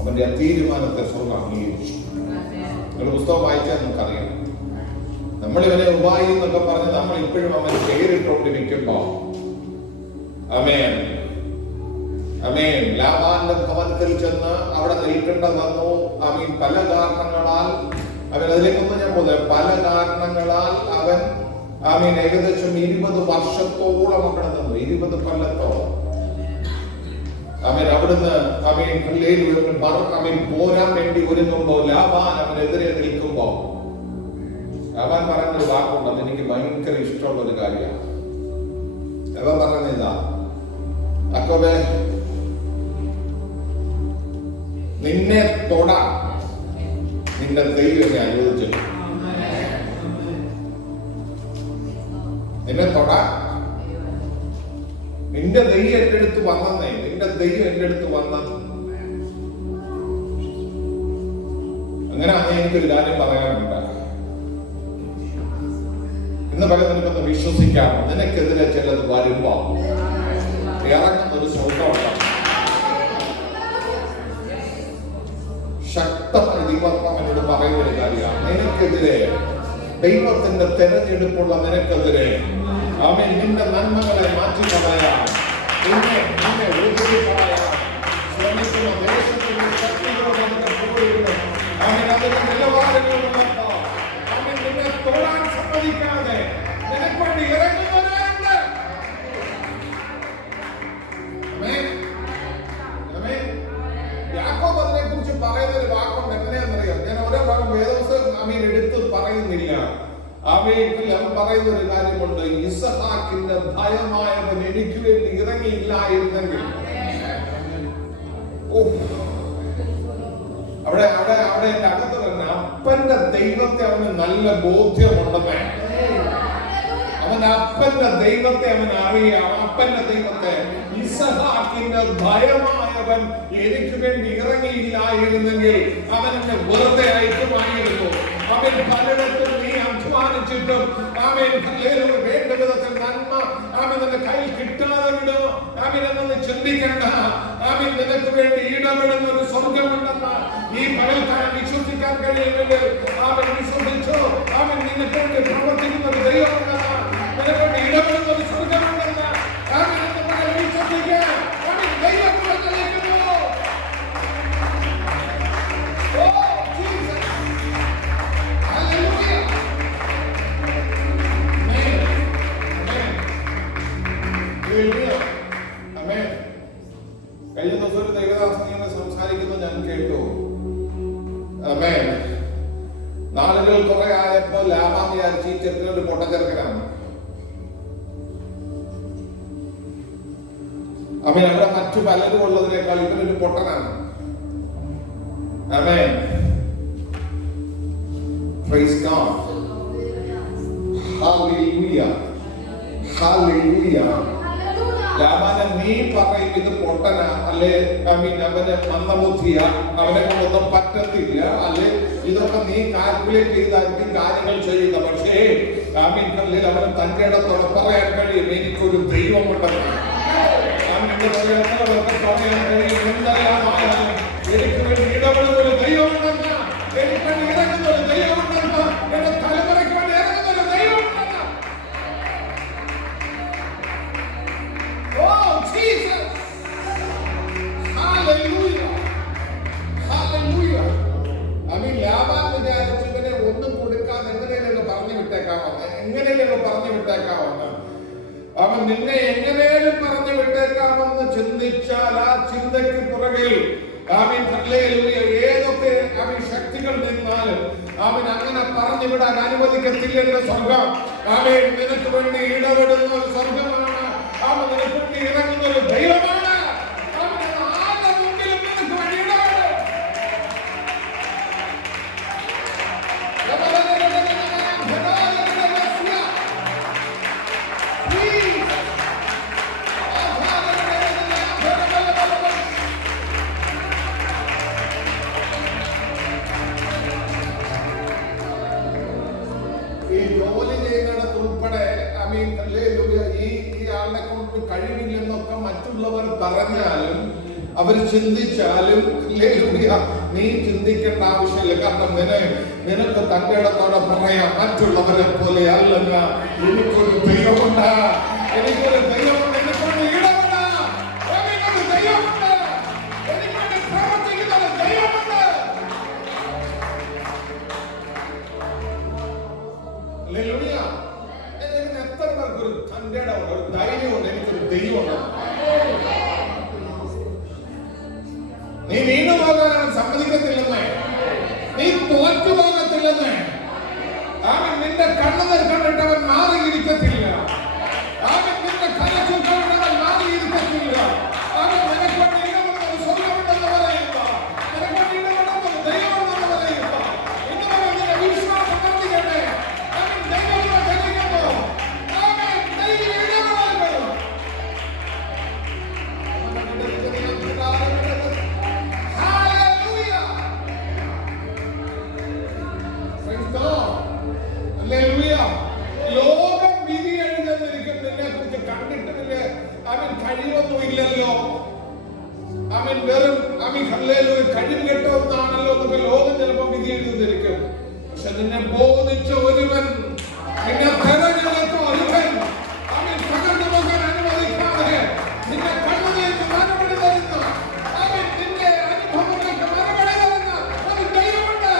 അവന്റെ ആ തീരുമാനത്തെ സ്വർഗ്ഗം അംഗീകരിച്ചു. ഒരു പുസ്തകം വായിച്ചാൽ നമുക്കറിയാം, നമ്മളിവനെ ഉപായി എന്നൊക്കെ പറഞ്ഞ് നമ്മൾ ഇപ്പോഴും അവൻ പേരിട്ടുകൊണ്ടിരിക്കുമ്പോ ആമേൻ ആമേൻ ലാബാന്റെ ഭവനത്തിൽ ചെന്ന് അവിടെ നിൽക്കേണ്ട വന്നു. ആമീൻ. പല കാരണങ്ങളാൽ അവൻ, അതിലേക്കൊന്നും ഞാൻ പോകുന്നത്, പല കാരണങ്ങളാൽ അവൻ ആമീൻ ഏകദേശം 20 വർഷത്തോളം അവിടെ നിന്നു. 20 കൊല്ലത്തോളം അവൻ അവിടുന്ന് അവൻ പോരാൻ വേണ്ടി ഒരുങ്ങുമ്പോ ലാബാൻ അവനെതിരെ നിൽക്കുമ്പോ ലാബാൻ പറയുന്നൊരു വാക്കുണ്ട്, അതെനിക്ക് ഭയങ്കര ഇഷ്ടമുള്ള ഒരു കാര്യമാണ്. അവൻ പറയുന്നത് ഇതാ, യാക്കോബേ, നിന്നെ തൊടാൻ നിന്റെ ദൈവം എന്നെ അനുവദിച്ചിട്ടുണ്ട്. നിന്നെ തൊടാൻ നിന്റെ ദൈവം എന്റെ അടുത്ത് വന്നേ, നിന്റെ ദൈവം എന്റെ അടുത്ത് വന്ന. അങ്ങനെ എനിക്കൊരു കാര്യം പറയാനുണ്ട്. ഇന്ന് പല നിനക്കൊന്ന് വിശ്വസിക്കാം, നിനക്കെതിരെ ചിലത് വരുമ്പോ ഇറങ്ങുന്നൊരു സ്വന്തമുണ്ട്. ശക്തമായ ദൈവം എന്നോട് പറയുന്ന ഒരു കാര്യമാണ്, നിനക്കെതിരെ ദൈവത്തിന്റെ തെരഞ്ഞെടുപ്പുള്ള നിനക്കെതിരെ അവൻ നിന്റെ നന്മകളെ മാറ്റി കളയാൻ, നിന്നെ ഒതുക്കി കളയാൻ ശ്രമിക്കുന്ന ദേശത്തിന്റെ ശക്തികളോട് അവൻ അതിന്റെ നിലവാരങ്ങളുള്ളപ്പോ അവൻ നിന്നെ തൊടാൻ സമ്മതിക്കാതെ നിനക്ക് വേണ്ടി ഇറങ്ങുന്നവരുണ്ട്. യാക്കോബ് അതിനെ കുറിച്ച് പറയുന്ന ഒരു വാക്കുണ്ട്, എങ്ങനെയാണെന്നറിയാം. ഞാൻ ഓരോ ഭാഗം വേദപുസ്തകം എടുത്ത് പറയുന്നില്ല. അവൻ പറയുന്ന ഒരു കാര്യമുണ്ട്, ഇസഹാക്കിന്റെ ഭയമായവൻ എനിക്ക് വേണ്ടി ഇറങ്ങിയില്ലായിരുന്നെങ്കിൽ. അവിടെ എന്റെ അകത്ത് തന്നെ അപ്പന്റെ ദൈവത്തെ അവന് നല്ല ബോധ്യമുണ്ടെന്നേ. അവൻ അപ്പന്റെ ദൈവത്തെ അവൻ അറിയാം. അപ്പന്റെ ദൈവത്തെ, ഇസഹാക്കിന്റെ ഭയമായവൻ എനിക്ക് വേണ്ടി ഇറങ്ങിയില്ലായിരുന്നെങ്കിൽ അവൻ എന്നെ വെറുതെ അയക്കുമായിരുന്നു. അവൻ പലയിടത്തും നീ അധ്വാനിച്ചിട്ടും അവൻ വേണ്ട വിധത്തിൽ നന്മ അവൻ നിന്റെ കയ്യിൽ കിട്ടാതെ വിടോ അവൻ എന്നൊന്ന് ചിന്തിക്കണ്ട. അവൻ നിനക്ക് വേണ്ടി ഇടപെടുന്ന ഒരു സ്വർഗമുണ്ടെന്ന് ഈ പകൽക്കാലം വിശ്വസിക്കാൻ കഴിയുമെങ്കിൽ അവൻ വിശ്വസിച്ചു. അവൻ നിനക്ക് വേണ്ടി പ്രവർത്തിക്കുന്ന ഒരു ദൈവമുണ്ടെന്ന്, നിനക്ക് വേണ്ടി ഇടപെടുന്ന ഒരു സ്വർഗമുണ്ടെന്ന് അവൻ വിശ്വസിക്കാൻ അവൻ ദൈവത്തിലേക്ക് നിൽക്കുന്നു. കഴിഞ്ഞ ദിവസം ഒരു ദൈവദാസനെ സംസാരിക്കുന്നത് ഞാൻ കേട്ടു. നാളുകൾ കുറെ ആയപ്പോ ലാഭാൻ വിചാരിച്ച് ഈ ചെറുക്കനൊരു പൊട്ടച്ചെറുക്കനാണ്. അവൻ അവിടെ മറ്റു പലരും ഉള്ളതിനേക്കാൾ ഇവനൊരു പൊട്ടനാണ്. ആമേൻ. Praise God. Hallelujah. Hallelujah. ലാബാനെ നീ പറയും ഇത് പൊട്ടന, അല്ലെ അവന് മന്ദബുദ്ധിയ, അവനെ കൊണ്ടൊന്നും പറ്റത്തില്ല, അല്ലെ ഇതൊക്കെ നീ കാൽക്കുലേറ്റ് ചെയ്താക്കി കാര്യങ്ങൾ ചെയ്യുക. പക്ഷേ അവന് തന്റെ ഇടത്തോടെ പറയാൻ കഴിയും, എനിക്കൊരു ദൈവമുണ്ടെന്ന്. പറയാൻ കഴിയും, എന്തെല്ലാമായാലും എനിക്ക് വേണ്ടി ഇടപെടുന്ന ഒരു ദൈവമുണ്ടെന്ന്, എനിക്ക് വേണ്ടി ഇറങ്ങുന്ന ഒരു ദൈവമുണ്ടെന്ന്, എന്റെ തലമുറയ്ക്ക് വേണ്ടി ഇറങ്ങുന്ന ഒരു ദൈവമുണ്ടെന്ന്. Jesus. Hallelujah. Hallelujah. ലാബാൻ എങ്ങനെയും പറഞ്ഞു വിട്ടേക്കാമെന്ന്, അവൻ നിന്നെ എങ്ങനെയും പറഞ്ഞു വിട്ടേക്കാമെന്ന് ചിന്തിച്ചാൽ ആ ചിന്തയ്ക്ക് പുറകിൽ ഏതൊക്കെ ശക്തികൾ നിന്നാലും അവൻ അങ്ങനെ പറഞ്ഞു വിടാൻ അനുവദിക്കത്തില്ലെന്ന സ്വർഗം നിനക്ക് വേണ്ടി ഇടപെടുന്ന ഒരു സ്വർഗമാണ്. അവൻ നിനക്ക് വേണ്ടി ഇറങ്ങുന്ന ഒരു ദൈവമാണ്. കഴിവില്ലെന്നൊക്കെ മറ്റുള്ളവർ പറഞ്ഞാലും അവർ ചിന്തിച്ചാലും നീ ചിന്തിക്കേണ്ട ആവശ്യമില്ല. കാരണം നിനക്ക് തന്റെ ഇടത്തോടെ പറയാം, മറ്റുള്ളവരെ പോലെ അല്ല, എനിക്കൊരു ദൈവമുണ്ട്, എനിക്കൊരു ദൈവമുണ്ട്, എനിക്കൊരു ഇടപെടാം, എനിക്കൊരു ദൈവമുണ്ട്, എനിക്കൊരു പ്രവർത്തിക്കുന്ന ഒരു ദൈവമുണ്ട്. എത്ര പേർക്കൊരു തന്റെ ഇടമുണ്ട്, ഒരു ധൈര്യമുണ്ട്, എനിക്കൊരു ദൈവമുണ്ട്. നീ വീണു പോകാൻ സമ്മതിക്കത്തില്ലെന്നേ, നീ തോറ്റു പോകത്തില്ലെന്നേ, അവൻ നിന്റെ കണ്ണുനീർ കണ്ടിട്ട് അവൻ മാറിയിരിക്കത്തില്ല, അവൻ നിന്റെ കരച്ചിൽ കണ്ടിട്ട് അവൻ മാറിയിരിക്കത്തില്ല. അവൻ നിനക്ക് വേണ്ടി ഇടപെടുന്ന ഒരു സ്വർഗ്ഗമുണ്ടെന്ന് പറയുക, നിനക്ക് വേണ്ടി ഇടപെടുന്ന ഒരു ദൈവമുണ്ടെന്ന് പറയുക. ഇന്ന് നിന്റെ വിശ്വാസം വർദ്ധിക്കട്ടെ. അവൻ ദൈവത്തെ ധരിക്കുന്നു, അവൻ ദൈവം ഇടപെടുന്നു. ലോകം വിധി എഴുതുന്നിരിക്കും നിന്നെ കുറിച്ച് കണ്ടിട്ടുമില്ല. അവൻ കഴിവൊന്നുമില്ലല്ലോ, അവൻ വെറും കഴിവ് കെട്ടൊന്നാണല്ലോ എന്നൊക്കെ ലോകം ചിലപ്പോൾ വിധി എഴുതുന്നിരിക്കും. പക്ഷെ നിന്നെ ബോധിച്ച ഒരുവൻ, നിന്നെ തെരഞ്ഞെടുത്ത ഒരുവൻ, അവൻ പകർന്നു പോകാൻ അനുവദിക്കാതെ നിന്നെ കണ്ണുനീർക്ക് മറുപടി തരുന്ന, അവൻ നിന്റെ അനുഭവങ്ങൾക്ക് മറുപടി തരുന്ന ഒരു ദൈവമുണ്ട്.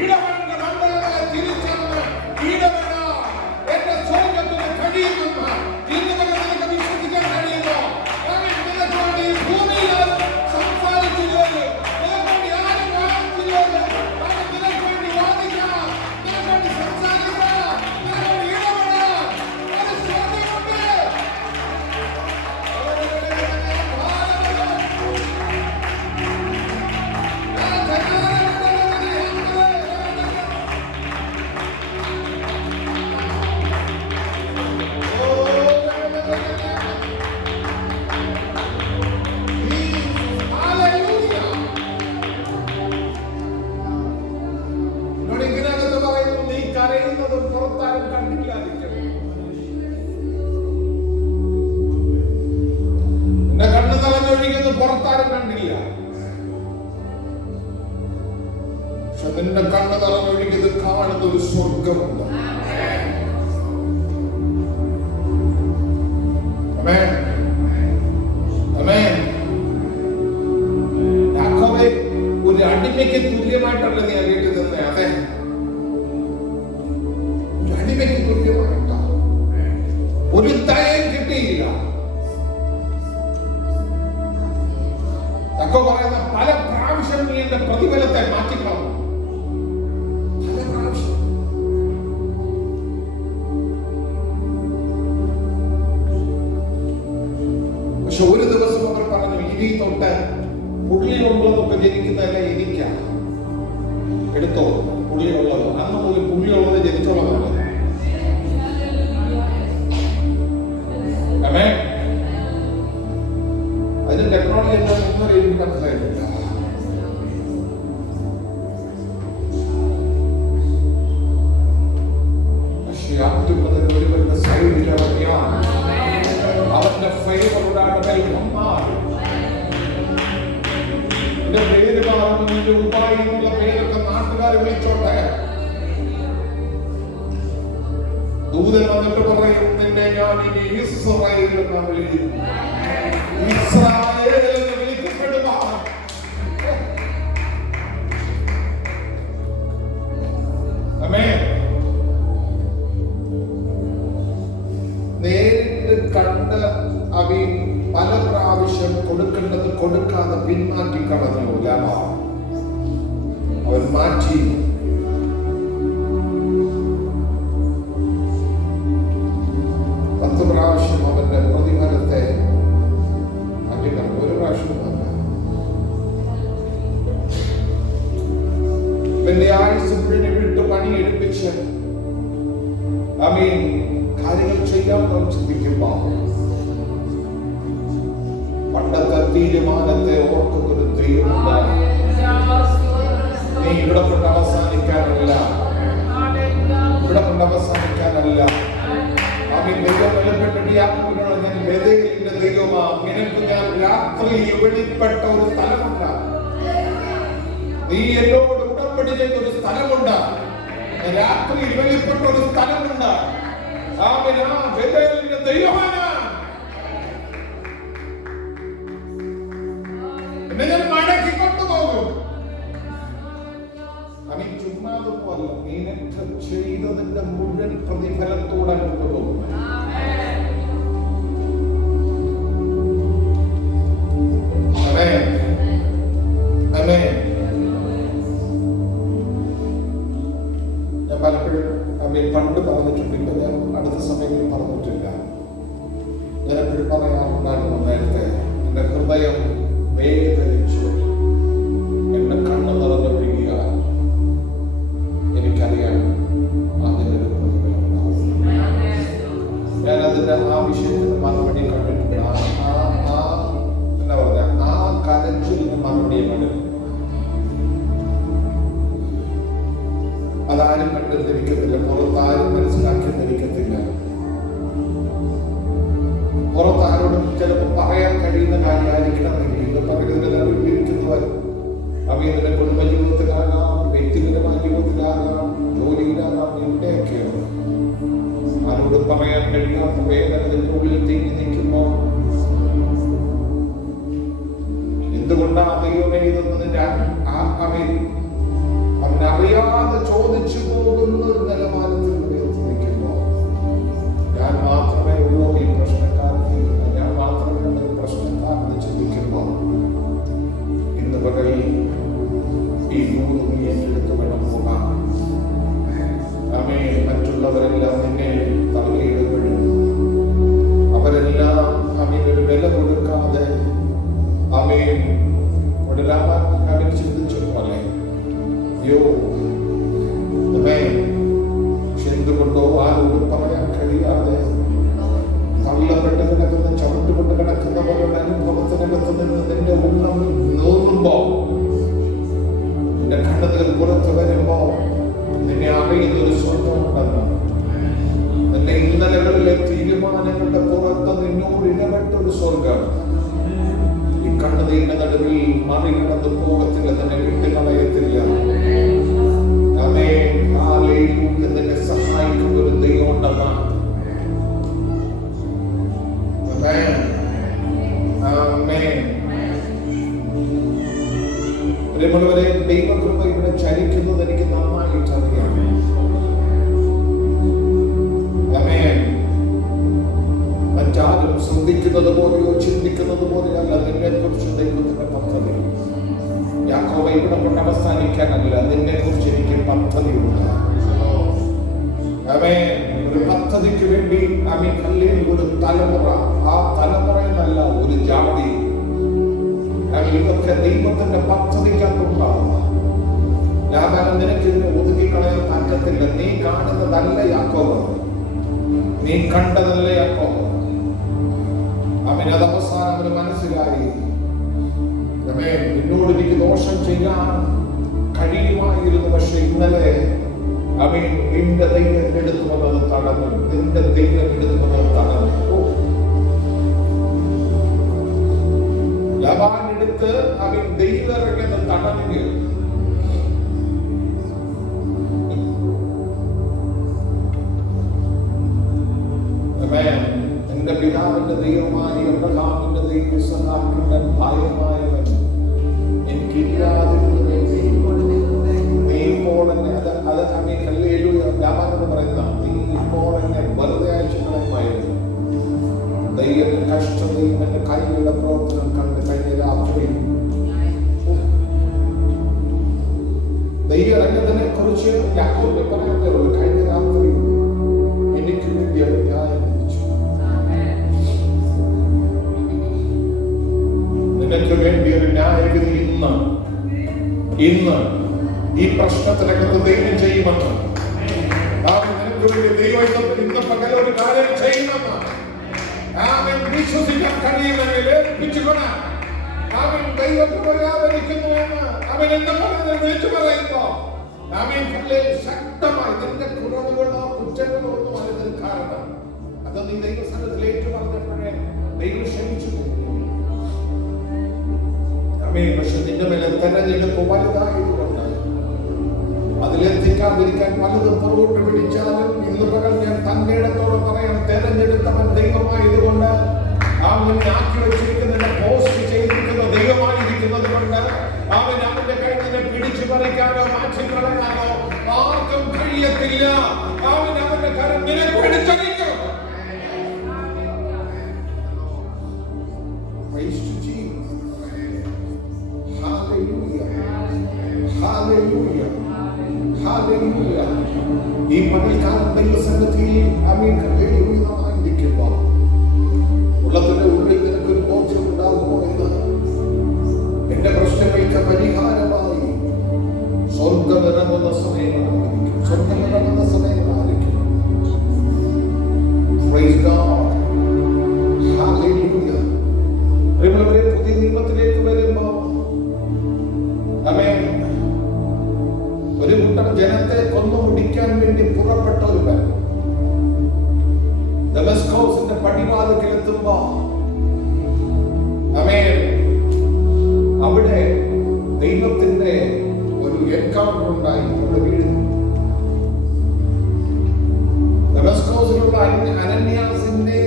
ഈടവന്റെ മണ്ഡലങ്ങളെ തിരിച്ചറിഞ്ഞ് ഈടവനാ എന്റെ സ്വർഗത്തിന് കഴിയുമെന്ന് ഇന്ന് നിനക്ക് വിശ്വസിക്കാൻ കഴിയുമോ? അവൻ നിനക്ക് വേണ്ടി ഭൂമിയിൽ സംസാരിച്ചില്ലല്ലോ, നിനക്ക് വേണ്ടി ആരും വാദിച്ചില്ലല്ലോ, അവൻ നിനക്ക് വേണ്ടി വാദിക്കാം, നിനക്ക് വേണ്ടി സംസാരിക്കാം, നിനക്ക് വേണ്ടി ഇടപെടാം. ഒരു സ്വർഗമുണ്ട്. പുറത്താരും കണ്ടില്ലാതിരിക്കും. നിന്റെ കണ്ണ് നിറഞ്ഞൊഴിക്കുന്നത് പുറത്താരും കണ്ടില്ല. പക്ഷെ നിന്റെ കണ്ണ് നിറഞ്ഞൊഴിക്കുന്നത് കാണുന്ന ഒരു സ്വർഗമുണ്ട്. ആമേൻ, ആമേൻ. യാക്കോബേ, ഒരു അടിമയ്ക്ക് തുല്യമായിട്ടല്ല നീ അറിയിട്ട് തന്നെ. അതെ, തുല്യമായിട്ട ഒരു ദയം കിട്ടിയില്ല. തക്ക പറയുന്ന പല പ്രാവശ്യം നീ എന്റെ പ്രതിഫലത്തെ മാറ്റിക്കളഞ്ഞു, പല പ്രാവശ്യം. പക്ഷെ ഒരു ദിവസം അവർ പറഞ്ഞു, ഇനി തൊട്ട് പുള്ളിയുള്ളതൊക്കെ ജനിക്കുന്നതല്ല എനിക്കാണ്, എടുത്തോ പുള്ളിയുള്ളത്. അന്ന് പോലും പുള്ളിയുള്ളത് ജനിച്ചോളതല്ല. അതിന് ടെക്നോളജി എന്താണെന്ന് എനിക്ക് മനസ്സിലായിട്ടില്ല. പക്ഷെ ഒരുവരുടെ സൈഡിൽ ഇറങ്ങിയാൽ അവന്റെ ഫേവറുടെ എന്റെ പേര് മാറുന്നതിന്റെ ഉപായി എന്നുള്ള പേരൊക്കെ നാട്ടുകാർ വിളിച്ചോട്ടെ. ദൂതൻ വന്നിട്ട് പറയും, നിന്നെ ഞാൻ ഇനി ഇസ്രായേൽ എന്ന് വിളിക്കും. ഇസ്രായേൽ എന്ന് വിളിക്കപ്പെടുക ലാബാൻ. അവൻ മാറ്റി. പത്ത് പ്രാവശ്യം അവന്റെ പ്രതിഫലത്തെ മാറ്റിക്കണം. ഒരു പ്രാവശ്യം എന്റെ ആയുസ് മുഴുവൻ വിട്ട് പണിയെടുപ്പിച്ച് കാര്യങ്ങൾ ചെയ്യാൻ നാം ചിന്തിക്കുമ്പോൾ പണ്ടത്തെ തീരുമാനത്തെ ഓർക്കുന്നൊരു ദൈവമുണ്ട്. നീ ഇവിടെ കൊണ്ട് അവസാനിക്കാനല്ല, ഇവിടെ കൊണ്ട് അവസാനിക്കാനല്ല. ദൈവം വെളിപ്പെട്ടിട്ട് ഞാൻ ബഥേലിന്റെ ദൈവമാ, നിനക്ക് ഞാൻ രാത്രിയിൽ വെളിപ്പെട്ട ഒരു സ്ഥലമുണ്ട്. നീ എന്നോട് ഉടമ്പടി ചെയ്ത ഒരു സ്ഥലമുണ്ട്. രാത്രിയിൽ വെളിപ്പെട്ട ഒരു സ്ഥലമുണ്ട്. ബഥേലിന്റെ ദൈവമാണ്. എന്നെ ഞാൻ മടക്കി കൊണ്ടുപോകും. ചുമ്മാതൊന്നുമല്ല, നീനൊക്കെ ചെയ്തതിന്റെ മുഴുവൻ പ്രതിഫലത്തോടെ കൊണ്ടുപോകും. ഞാൻ പലപ്പോഴും പണ്ട് പറഞ്ഞിട്ടുണ്ട്, ഇപ്പൊ ഞാൻ അടുത്ത സമയങ്ങളിൽ പറഞ്ഞിട്ടില്ല. ഞാൻ എപ്പോഴും പറയാറുണ്ടായിരുന്നു, നേരത്തെ എന്റെ ഹൃദയം വേദനിച്ചു, എന്റെ കണ്ണ് നിറഞ്ഞൊഴുകിയ എനിക്കറിയാം അതിനൊരു പ്രതിഫലം ഉണ്ടാവും. ഞാൻ അതിന്റെ ആ വിഷയത്തിന് മറുപടി കണ്ടിട്ടുണ്ട്. എന്താ പറഞ്ഞ ആ കരച്ചിലിന് മറുപടി കണ്ടിട്ടുണ്ട്. അതാരും കണ്ടെന്നിരിക്കത്തില്ല, പുറത്താരും മനസ്സിലാക്കിയെന്നിരിക്കത്തില്ല. പുറത്താരോടും ചിലപ്പോൾ പറയാൻ കഴിയുന്ന കാര്യമായിരിക്കണമെങ്കിൽ ഇത് പറയുന്നതിരിക്കുന്നവർ അവയുടെ കുടുംബജീവിതത്തിലാകാം, വ്യക്തിപരമായ ജീവിതത്തിലാകാം, ജോലിയിലാകാം, എവിടെയൊക്കെയോ ആരോടും പറയാൻ കഴിയാത്ത വേദനയുടെ ഉള്ളിൽ തിങ്ങി നിൽക്കുമ്പോൾ എന്തുകൊണ്ടാണ് ദൈവമേ ഇതെന്നതിന്റെ അവനറിയാതെ ചോദിച്ചു പോകുന്ന ഒരു നിലവാരത്തിൽ നിൽക്കുമ്പോൾ ഞാൻ മാത്രമേ ഉള്ളൂ ഈ പ്രശ്നക്കാരൻ, ഞാൻ മാത്രമേ ഉള്ളൂ ഈ പ്രശ്നക്കാരന് ചിന്തിക്കുമ്പോൾ ഇന്ന് പകലിൽ ഈ മൂന്ന് നീ ഏറ്റെടുത്ത് വേണം പോകാം. മറ്റുള്ളവരെല്ലാം നിന്നെ തള്ളിയിടുമ്പോഴും അവരെല്ലാം ഒരു വില കൊടുക്കാതെ ചിന്തിച്ചു പോലെ എന്തുകൊണ്ടോ ആരോടും പറയാൻ കഴിയാതെ തള്ളപ്പെട്ട് കിടക്കുന്ന, ചവിട്ടുകൊണ്ട് കിടക്കുന്നവരുടെ അനുഭവത്തിനകത്ത് നിന്ന് നിന്റെ ഉള്ളം നോറുമ്പോ, നിന്റെ കണ്ണുകൾ പുറത്തു വരുമ്പോ നിന്നെ അറിയുന്നൊരു സ്വന്തമുണ്ടെന്ന്, നിന്റെ ഇന്നലകളിലെ തീരുമാനങ്ങളുടെ പുറത്ത് നിന്നോട് ഇടപെട്ടൊരു സ്വർഗം ഈ കണ്ണുനീരിന്റെ നടുവിൽ മറികടന്ന് പോകത്തില്ല, തന്നെ വിട്ടുകളയത്തില്ല. നിന്നെ സഹായിക്കുന്ന ഒരു ദൈവം ഉണ്ടെന്നാണ്. ദൈവകൃപ ഇവിടെ ചലിക്കുന്നത് എനിക്ക് നന്നായിട്ട് അറിയാം. മറ്റാരും ശ്രദ്ധിക്കുന്നത് പോലെയോ ചിന്തിക്കുന്നത് പോലെയോ അല്ല നിന്നെ കുറിച്ച് ദൈവത്തിന്റെ പദ്ധതി. യാക്കോബ ഇവിടെ കൊണ്ട് അവസാനിക്കാനല്ല, നിന്നെ കുറിച്ച് എനിക്ക് പദ്ധതിയുണ്ട്. ഒരു പദ്ധതിക്ക് വേണ്ടി ഒരു തലമുറ, ആ തലമുറ എന്നല്ല ഒരു ജാതി, ഇതൊക്കെ ദൈവത്തിന്റെ പദ്ധതിക്കകത്തുണ്ടാവുക. ലാബാൻ നിനക്ക് ഇതിനെ ഒതുക്കിക്കളയാൻ പറ്റത്തില്ല. നീ കാണുന്നതല്ല യാക്കോബ്, നീ കണ്ടതല്ല യാക്കോബ്. അത് അവസാനം ഒരു മനസ്സിലായി. നിന്നോട് എനിക്ക് ദോഷം ചെയ്യാൻ കഴിയുമായിരുന്നു, പക്ഷെ ഇന്നലെ നിന്റെ ദൈവം എടുത്തു വന്നത് തടഞ്ഞു, നിന്റെ ദൈവം എടുത്തു വന്നത് തടഞ്ഞു. ലാബാൻ എടുത്ത് ദൈവം ഇറങ്ങുന്നത് തടഞ്ഞു. എന്റെ പിതാവിന്റെ ദൈവമായി അബ്രഹാമിന്റെ ദൈവം, ഇസ്ഹാക്കിന്റെ ഭാര്യമായവൻ എനിക്കില്ലാതിരുന്നത് നീ ഇപ്പോൾ എന്നെ ലാബാനോട് പറയുന്നതാണ്, നീ ഇപ്പോൾ എന്നെ വെറുതെ അയച്ചുകളയുമായിരുന്നു. ദൈവത്തിന്റെ കഷ്ടതയും എന്റെ കൈകളുടെ പ്രവർത്തനം കണ്ട് കഴിഞ്ഞ രാത്രി ദൈവരംഗത്തിനെ കുറിച്ച് യാക്കോബ് പറയുന്നേ ഉള്ളൂ. കഴിഞ്ഞ രാത്രി എനിക്ക് വേണ്ടി അവൻ ന്യായം വിധിച്ചു. നിനക്ക് വേണ്ടി ഒരു ന്യായവിധി ഇന്ന് ഈ പ്രശ്നത്തിനകത്ത് ദൈവം ചെയ്യുമെന്ന്. നിനക്ക് വേണ്ടി ദൈവം ഇന്ന് പകൽ ഒരു കാര്യം ചെയ്യുമെന്ന് അവൻ വിശ്വസിക്കാൻ കഴിയുമെങ്കിൽ ഏൽപ്പിച്ചുകൊണ്ട് അവൻ ദൈവത്തെ വ്യാപരിക്കുന്നു എന്ന് അവൻ എന്നെ പറഞ്ഞ് വിളിച്ചു പറയുമ്പോ അവൻ ശക്തമായി നിന്റെ കുറവുകളോ കുറ്റങ്ങളോ ഒന്നും അതിന് കാരണം അത് നീ ദൈവസ്ഥാനത്തിൽ ഏറ്റു പറഞ്ഞപ്പോഴേ ദൈവം ക്ഷമിച്ചു. പക്ഷെ നിന്റെ മേലെ തെരഞ്ഞെടുപ്പ് വലുതായതുകൊണ്ട് അതിലെത്തിക്കാതിരിക്കാൻ പലതും പുറകോട്ട് പിടിച്ചാലും ഇന്ന് പകൽ ഞാൻ തന്റെ ഇടത്തോടെ പറയാം, തെരഞ്ഞെടുത്തവൻ ദൈവമായതുകൊണ്ട് അവൻ ആക്കി വെച്ചിരിക്കുന്ന പോസ്റ്റ് ചെയ്തിരിക്കുന്ന ദൈവമായിരിക്കുന്നത് കൊണ്ട് അവൻ അവന്റെ കൈനെ പിടിച്ചു പറിക്കാനോ മാറ്റിക്കളയാനോ ആർക്കും കഴിയത്തില്ല. അവൻ അവന്റെ കരം നിനക്ക് പിടിച്ചടിക്കും. ഈ പകൽക്കാലം ദൈവസന്നിധിയിൽ ആയിരിക്കുമ്പോൾ ഉള്ളതിന്റെ ഉള്ളിൽ നിനക്കൊരു ബോധ്യം ഉണ്ടാകുമോ എന്ന് എന്റെ പ്രശ്നങ്ങൾക്ക് പരിഹാരമായി സ്വർഗമിറങ്ങുന്ന സമയങ്ങളായിരിക്കും. സ്വർഗമിറങ്ങുന്ന സമയങ്ങളായിരിക്കും. Praise God. Hallelujah. പുതിയ നിയമത്തിലേക്ക് വരുമ്പോ ഒരു കൂട്ടം ജനത്തെ കൊന്നുമുടിക്കാൻ വേണ്ടി പുറപ്പെട്ട ഒരുവൻ ദമസ്കോസിന്റെ പടിവാതിൽക്കൽ എത്തുമ്പോ അവിടെ ദൈവത്തിന്റെ ഒരു എൻകൗണ്ടർ ഉണ്ടായി. അവിടെ വീഴുന്നു. ദമസ്കോസിലുള്ള അനന്യാസിന്റെ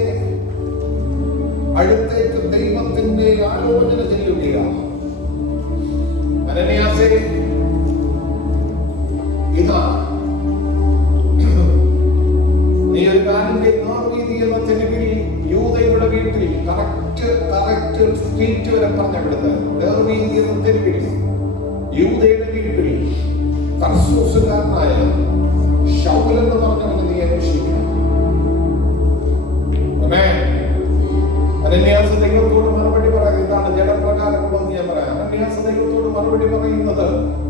അടുത്തേക്ക് ദൈവത്തിന്റെ ആലോചന ചെല്ലുകയാണ്. അനന്യാസേ, ഇതാ നീ ഒരു കാലിന്റെ നാർവീതി എന്ന തെരുവിൽ യൂദയുടെ വീട്ടിൽ കറക്റ്റ് സ്ട്രീറ്റ് വരെ പറഞ്ഞവിടുന്ന് നേർവീതി എന്ന തെരുവിൽ യൂദയുടെ വീട്ടിൽ തർസൂസുകാരനായ ശൗൽ എന്ന് പറഞ്ഞവനെ നീ അന്വേഷിക്കണം. അനന്യാസ് ദൈവത്തോട് മറുപടി പറയുന്നത് ഇതാണ് ജനപ്രകാരമുള്ളതെന്ന് ഞാൻ പറയാം. അനന്യാസ് ദൈവത്തോട് മറുപടി പറയുന്നത്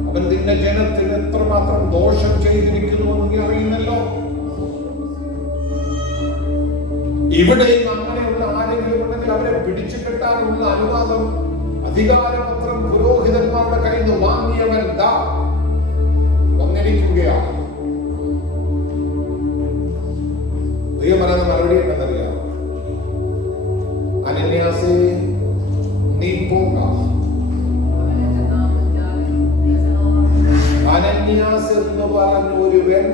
അവൻ നിന്റെ ജനത്തിന് എത്രമാത്രം ദോഷം ചെയ്തിരിക്കുന്നു എന്ന് നീ അറിയുന്നല്ലോ. ഇവിടെയും അങ്ങനെയുള്ള ആരെങ്കിലും ഉണ്ടെങ്കിൽ അവരെ പിടിച്ചു കെട്ടാനുള്ള അനുവാദം അധികാരപത്രം പുരോഹിതന്മാരുടെ കയ്യിൽ നിന്ന് വാങ്ങിയവൻ വന്നിരിക്കുകയാണ്. ദൈവം പറയുന്ന മറുപടി എന്നറിയാം. അനന്യാസേ, നീ പോക. അനന്യാസ് എന്ന് പറഞ്ഞ ഒരുവൻ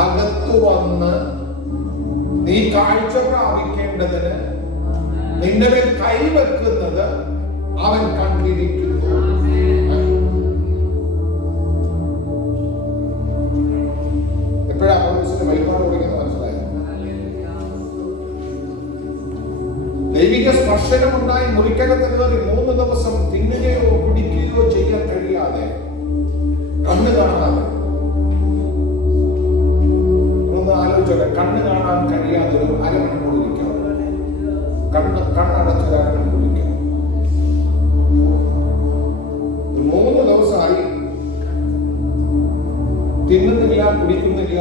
അകത്തു വന്ന് നീ കാഴ്ച പ്രാപിക്കേണ്ടതിന് നിന്റെ മേൽ കൈവെക്കുന്നത് അവൻ കണ്ടിരിക്കുന്നു. എപ്പോഴാ പൗലോസിന്റെ വെളിപാട് കൊടുക്കുന്നത് മനസ്സിലായത്? ദൈവിക സ്പർശനമുണ്ടായി മുറിക്കകത്ത് കയറി 3 ദിവസം തിന്നുകയോ കുടിക്കുകയോ ചെയ്യാൻ കഴിയാതെ കണ്ണ് കാണാതെ, ഒന്ന് ആലോചിച്ചോട്ടെ, കണ്ണ് കാണാൻ കഴിയാതെ ഒരു അരമണിക്കൂർ ഇരിക്കാം. കണ്ണടച്ചൊരു അരമണിക്കൂർ ഇരിക്കാം. 3 ദിവസമായി തിന്നുന്നില്ല, കുടിക്കുന്നില്ല,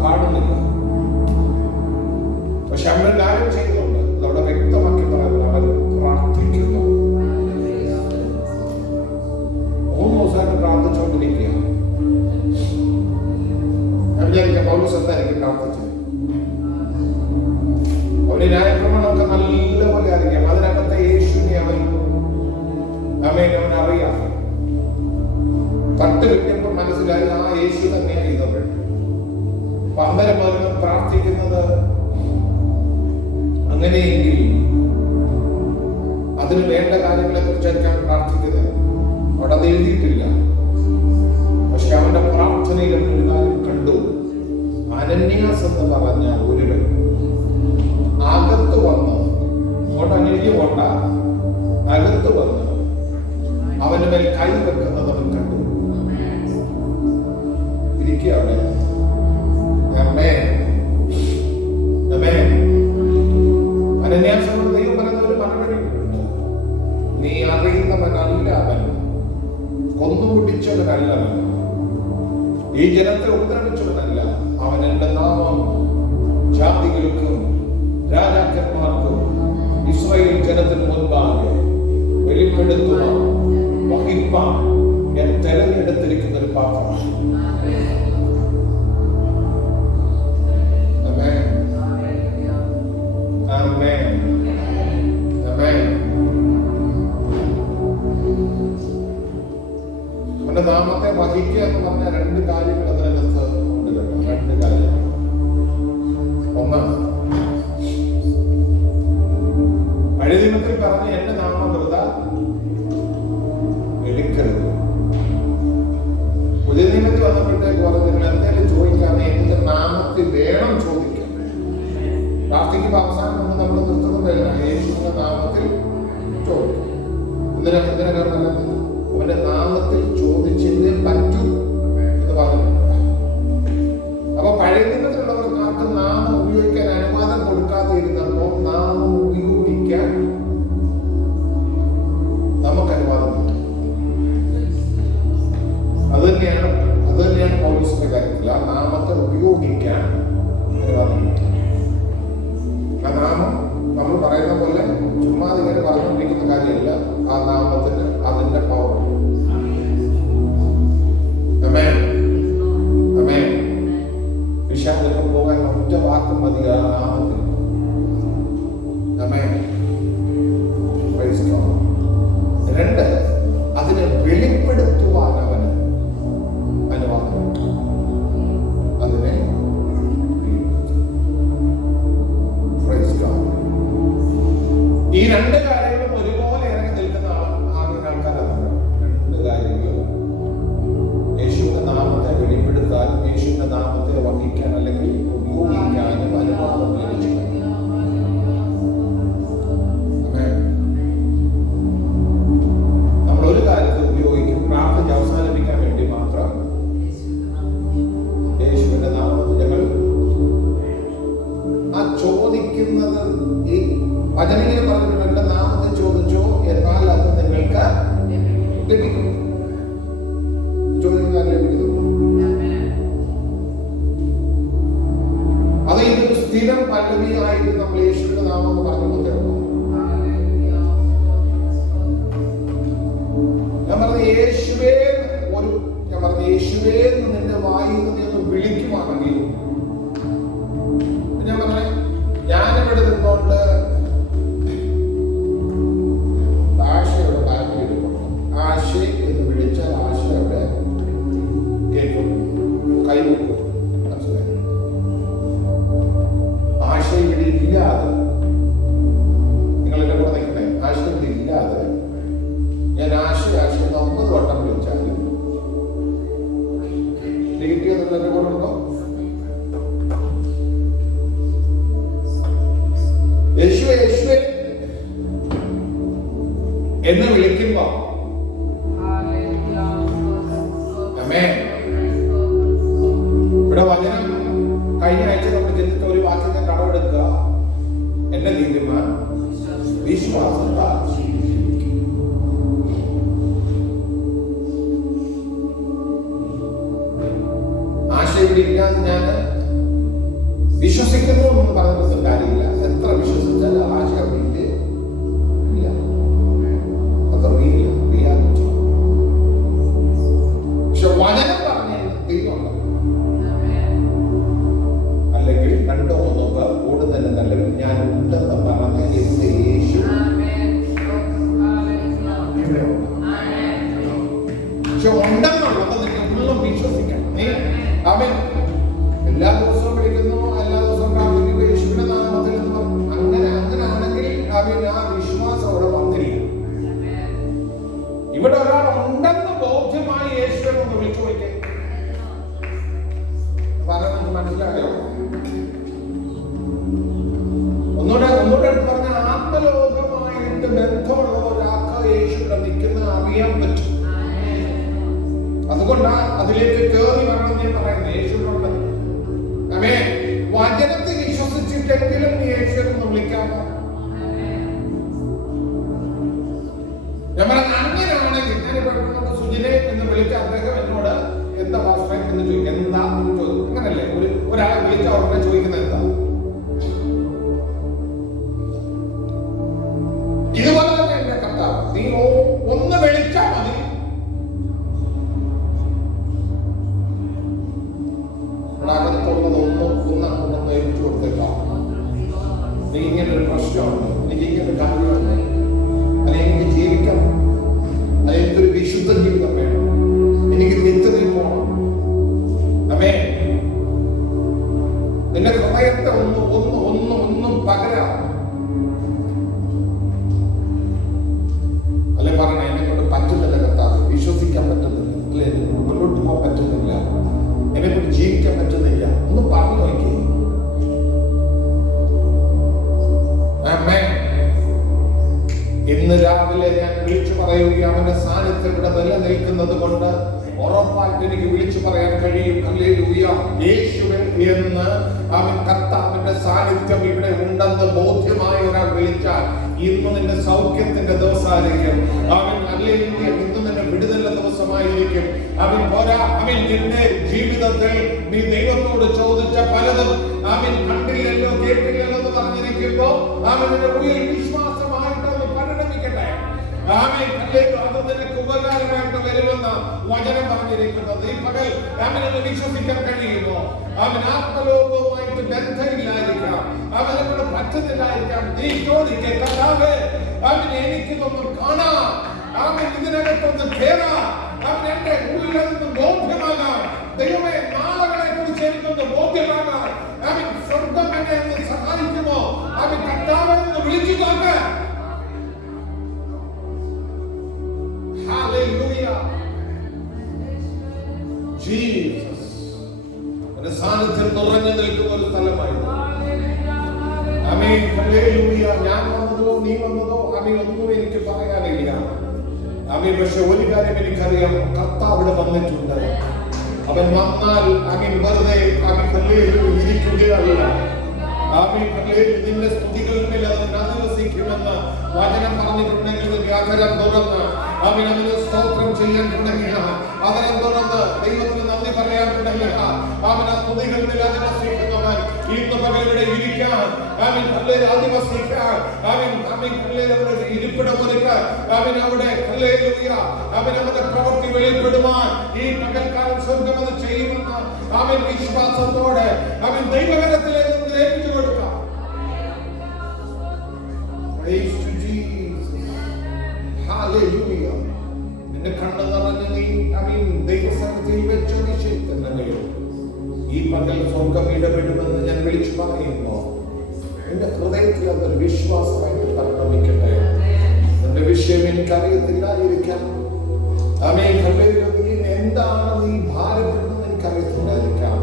കാണുന്നില്ല. പക്ഷെ അവൻ കാര്യം ചെയ്യുന്നുണ്ട്. അവിടെ വ്യക്തമാക്കി പറയുന്നത് അവൻ പ്രാർത്ഥിക്കുന്നു. 3 ദിവസം പ്രാർത്ഥിച്ചുകൊണ്ടിരിക്കുക. ഞാൻ വിചാരിക്കാം പൗലോസ് എന്തായിരിക്കും പ്രാർത്ഥിച്ചത്? അവന് ന്യായപ്രമാണമൊക്കെ നല്ലപോലെ അറിയാം. അതിനകത്തെ യേശുവിനെ അവൻ അറിയാം. തട്ട് കിട്ടിയപ്പോൾ മനസ്സിലായി ആ യേശു തന്നെയാണ് ഇതവൾ. അന്നേരം അവൻ പ്രാർത്ഥിക്കുന്നത് അങ്ങനെയെങ്കിൽ അതിന് വേണ്ട കാര്യങ്ങളെ കുറിച്ചായിരിക്കാം പ്രാർത്ഥിക്കുന്നത്. അവിടെ അത് എഴുതിയിട്ടില്ല. പക്ഷെ അവന്റെ പ്രാർത്ഥനയിൽ ഒരു കാര്യം കണ്ടു. അനന്യാസ് എന്ന് പറഞ്ഞ ഒരുവൻ അകത്ത് വന്ന് എഴുതിയോണ്ട അകത്ത് വന്ന് അവന്റെ മേൽ കൈ വെക്കുന്നത് അവൻ കണ്ടു. ഉപദ്രവിച്ചവനല്ല, ഈ ജനത്തെ ഉപദ്രവിച്ചവനല്ല. അവൻ എന്റെ നാമം ജാതികൾക്കും രാജാക്കന്മാർക്കും ഇസ്രായേൽ ജനത്തിന് മുൻപാകെ വെളിപ്പെടുത്തുവാൻ വഹിപ്പാൻ ഞാൻ തെരഞ്ഞെടുത്തിരിക്കുന്ന ഒരു പാത്രമാണ്. അവന്റെ നാമത്തെ വഹിക്കുക എന്ന് പറഞ്ഞ രണ്ട് കാര്യങ്ങൾ അതിനകത്ത് ഉണ്ട് കേട്ടോ. രണ്ട് കാര്യങ്ങൾ. ഒന്ന്, പഴയ നിയമത്തിൽ പറഞ്ഞ എന്റെ നാമം വെറുതെ എടുക്കരുത്. പുതിയ നിയമത്തിൽ വന്നപ്പോഴത്തേക്ക് പറഞ്ഞു നിങ്ങൾ എന്തെങ്കിലും ചോദിക്കാതെ എന്റെ നാമത്തിൽ വേണം ചോദിക്കാൻ. പ്രാർത്ഥിക്കുമ്പോൾ അവസാനം ഒന്നും നമ്മൾ നിർത്തുന്നില്ല, യേശുവിന്റെ നാമത്തിൽ ചോദിക്കും. എന്തിനാ പറഞ്ഞത്? അവന്റെ നാമത്തിൽ ചോദിച്ചതിനെ പറ്റൂ എന്ന് പറഞ്ഞിട്ടുണ്ട്. അപ്പൊ പഴയ നിയമത്തിലുള്ളവർക്ക് ആർക്കും നാമം ഉപയോഗിക്കാൻ അനുവാദം കൊടുക്കാതെ ഇരുന്നപ്പോൾ നാമം ഉപയോഗിക്കാൻ നമുക്ക് അനുവാദം കിട്ടും. അത് തന്നെയാണ് പൗലോസിന്റെ കാര്യത്തിൽ. ആ നാമത്തെ ഉപയോഗിക്കാൻ അനുവാദം കിട്ടും. ആ നാമം നമ്മൾ പറയുന്ന പോലെ ചുമ്മാ ഇങ്ങനെ പറഞ്ഞുകൊണ്ടിരിക്കുന്ന കാര്യമല്ല. ആ നാമത്തിന് അതിന്റെ പവർ. വിശാലൊക്കെ പോകാൻ ഒറ്റ വാക്കും മതി ആ നാമത്തിൽ. രണ്ട്, അതിനെ വെളിപ്പെടുത്തുവാൻ അവന് അനുവാദം. അതിനെ ഈ രണ്ട് കാര്യങ്ങളും ഒരുപോലെ ഇറങ്ങി നിൽക്കുന്ന ആൾക്കാരാണ്. രണ്ട് കാര്യങ്ങളും യേശുവിന്റെ നാമത്തെ വെളിപ്പെടുത്താൻ, യേശുവിന്റെ നാമത്തെ വഹിക്കാൻ അല്ലെങ്കിൽ ഉപയോഗിക്കാനും അനുവാദം ലഭിച്ചു. നമ്മൾ ഒരു കാര്യത്തെ ഉപയോഗിക്കും, പ്രാർത്ഥന അവസാനിപ്പിക്കാൻ വേണ്ടി മാത്രം. യേശുവിന്റെ നാമത്തിൽ ഞങ്ങൾ ആ ചോദിക്കുന്നത് ഈ വചനങ്ങളിൽ പറഞ്ഞിട്ടുണ്ട്, എന്റെ നാമത്തെ ചോദിച്ചോ എന്നാൽ അത് നിങ്ങൾക്ക് ലഭിക്കും. ചോദിക്കാൻ ലഭിക്കുന്നു. അത് ഇതൊരു സ്ഥിരം പല്ലവിയായിട്ട് നമ്മൾ യേശുവിന്റെ നാമം പറഞ്ഞു കൊടുക്കണം. ഞാൻ പറഞ്ഞ യേശുവേ നിന്റെ വായിൽ നിന്ന് വിളിക്കുവാണെങ്കിൽ, ഞാൻ പറഞ്ഞ ഞാനിവിടെ നിന്നുകൊണ്ട് ആശയുടെ ബാക്കി എടുക്കണം. ആശ എന്ന് വിളിച്ചാൽ ആശ അവിടെ കേൾക്കും, കൈവക്കും. മനസ്സിലായി? ആശ ഇവിടെ ഇല്ലാതെ, നിങ്ങൾ എന്റെ കൂടെ നിൽക്കണേ, ആശ ഇവിടെ ഇല്ലാതെ ഞാൻ ആശ 9 വട്ടം വിളിച്ചാലും കിട്ടിയെന്നുള്ള എന്റെ കൂടെ ഉണ്ടോ? യേശുവേ യേശുവേ എന്ന് വിളിക്കുമ്പോ ഇവിടെ വചനം കഴിഞ്ഞ ആഴ്ച നമ്മൾ ചിന്തിച്ച ഒരു വാക്യത്തെ കടമെടുക്കുക. എന്നെ നീതിമാൻ വിശ്വാസത്താൽ ആശയം ഇല്ലാതെ ഞാൻ വിശ്വസിക്കുന്നു എന്ന് പറഞ്ഞിട്ട് കാര്യമില്ല. എത്ര വിശ്വസിച്ചാൽ ആശ ഇല്ല. അത് റിയാലിറ്റി. പക്ഷെ വചനം പറഞ്ഞ ദൈവമുണ്ട്. അല്ലെങ്കിൽ 2 3 പേർ കൂടുതൽ നല്ലവർ ഞാൻ ഉണ്ടെന്ന് പറഞ്ഞ എന്റെ യേശു പക്ഷെ ഉണ്ടെന്നുള്ളത് നിങ്ങൾ വിശ്വസിക്കണം. അവൻ എല്ലാ ദിവസവും വിളിക്കുന്നു, എല്ലാ ദിവസവും പ്രാർത്ഥിക്കുന്നു യേശുവിന്റെ നാമത്തിൽ. അങ്ങനെയാണെങ്കിൽ അവൻ ആ വിശ്വാസം അവിടെ വന്നില്ല. ഇവിടെ ഒരാൾ ഉണ്ടെന്ന് ബോധ്യമായി യേശുവിനെ ഒന്ന് വിളിച്ചു നോക്കേ. പറഞ്ഞത് മനസ്സിലായോ? ഒന്നുകൂടെ എടുത്ത് പറഞ്ഞ ആത്മലോകമായിട്ട് ബന്ധമുള്ള ഒരാൾക്ക് യേശുവിടെ നിൽക്കുന്ന അറിയാൻ പറ്റും. അതുകൊണ്ടാണ് അതിലേക്ക് കയറി വരണം എന്ന് പറയുന്നത്. യേശുവിനുണ്ട്. അമേ വചനത്തെ വിശ്വസിച്ചിട്ടെങ്കിലും യേശുവിനെ വിളിക്കാമോ? ഞാൻ പറഞ്ഞ അങ്ങനെയാണെങ്കിൽ ഞാനിപ്പോൾ സുജിനെ എന്ന് വിളിച്ച അദ്ദേഹം എന്നോട് സാന്നിധ്യം ഇവിടെ നിലനിൽക്കുന്നത് കൊണ്ട് ഉറപ്പായിട്ട് എനിക്ക് വിളിച്ചു പറയാൻ കഴിയും, ഹല്ലേലൂയ, യേശുവേ എന്ന് അവൻ കർത്താവിന്റെ സാന്നിധ്യം ഇവിടെ ഉണ്ടെന്ന് ബോധ്യമായ ഒരാൾ വിളിച്ചാൽ ഇന്ന് നിന്റെ സൗഖ്യത്തിന്റെ ദിവസമായിരിക്കും. അവൻ ഹല്ലേലൂയ, ഇന്ന് നിന്റെ വിടുതലിന്റെ ദിവസമായിരിക്കും. അവൻ പോരാ, അവൻ നിന്റെ ജീവിതത്തിൽ നീ ദൈവത്തോട് ചോദിച്ച പലതും അവൻ കണ്ടില്ലല്ലോ കേട്ടില്ലല്ലോ എന്ന് പറഞ്ഞിരിക്കുമ്പോ അവന്റെ ഉള്ളിൽ വിശ്വാസമായിട്ട് അത് പരിണമിക്കട്ടെ. ആമേൻ, ഹല്ലേലൂയ, അത് നിനക്ക് ഉപകാരമായിട്ട് വരുമെന്ന് വചനം പറഞ്ഞിരിക്കുന്നത്. ഈ പകൽ അവനെ വിശ്വസിക്കാൻ കഴിയുമോ? അവൻ ആത്മലോകവുമായിട്ട് ബന്ധമില്ലായിരിക്കാം, അവനോട് പറ്റുന്നില്ലായിരിക്കാം. നീ ചോദിക്കേ, കർത്താവേ, അവൻ എനിക്കിതൊന്നും കാണാം, അവൻ ഇതിനകത്തൊന്ന് കേറാം, അവൻ എന്റെ ഉള്ളിലൊന്ന് ബോധ്യമാകാം. ദൈവമേ, നാളുകളെ കുറിച്ച് എനിക്കൊന്ന് ബോധ്യമാകാം. അവൻ സ്വർഗം എന്നെ ഒന്ന് സഹായിക്കുമോ? അവൻ കർത്താവെ എന്ന് വിളിച്ചു നോക്ക്. Hallelujah. Jesus. അവന്റെ സാന്നിധ്യം നിറഞ്ഞു നിൽക്കുന്ന ഒരു സ്ഥലമായിരുന്നു. ആമേൻ, ഹല്ലേലൂയ. ഞാൻ വന്നതോ നീ വന്നതോ ആമേൻ ഒന്നും എനിക്ക് പറയാനില്ല. ആമേൻ, പക്ഷെ ഒരു കാര്യം എനിക്കറിയാം, കർത്താവ് ഇവിടെ വന്നിട്ടുണ്ട്. അവൻ വന്നാൽ ആമേൻ വെറുതെ ആമേൻ ഹല്ലേലൂയ ഇരിക്കുകയല്ല. ആമേൻ, ഹല്ലേലൂയ, നിന്റെ സ്തുതികളിൽ അവൻ അധിവസിക്കുമെന്ന് വചനം പറഞ്ഞിട്ടുണ്ടെങ്കിൽ വ്യാകരം തുറന്ന് അവൻ അതിന് സ്തോത്രം ചെയ്യാൻ തുടങ്ങിയ അവനെ തുറന്ന് ദൈവത്തിന് നന്ദി പറയാൻ തുടങ്ങിയ അവൻ ആ സ്തുതികളിൽ അധിവസിക്കുന്നവൻ ഇന്ന് പകലിവിടെ ഇരിക്കാൻ അവൻ ഹല്ലേലൂയ അധിവസിക്കാൻ അവൻ ഹല്ലേലൂയ അവരുടെ ഇരിപ്പിടമൊരുക്കാൻ അവൻ അവിടെ ഹല്ലേലൂയ അവൻ അവന്റെ പ്രവൃത്തി വെളിപ്പെടുവാൻ ഈ പകൽക്കാലം സ്വർഗ്ഗം അത് ചെയ്യുമെന്ന് അവൻ വിശ്വാസത്തോടെ അവൻ ദൈവകരത്തിലേക്ക് ഏൽപ്പിച്ചു കൊടുക്കാം. Praise to Jesus. Hallelujah. നിന്റെ കണ്ണ് നിറഞ്ഞ് നീ ആമേൻ ദൈവസന്നിധിയിൽ വെച്ച വിഷയത്തിൽ ഈ പകൽ സ്വർഗ്ഗം ഇടപെടുമെന്ന് ഞാൻ വിളിച്ചു പറയുന്നു. എന്റെ ഹൃദയത്തിൽ അതൊരു വിശ്വാസമായിട്ട് പരിണമിക്കട്ടെ. നിന്റെ വിഷയം എനിക്കറിയത്തില്ലായിരിക്കാം. ആമേൻ, ഹല്ലേലൂയ, എന്താണ് നീ ഭാരപ്പെടുന്നത് എനിക്കറിയത്തില്ലായിരിക്കാം.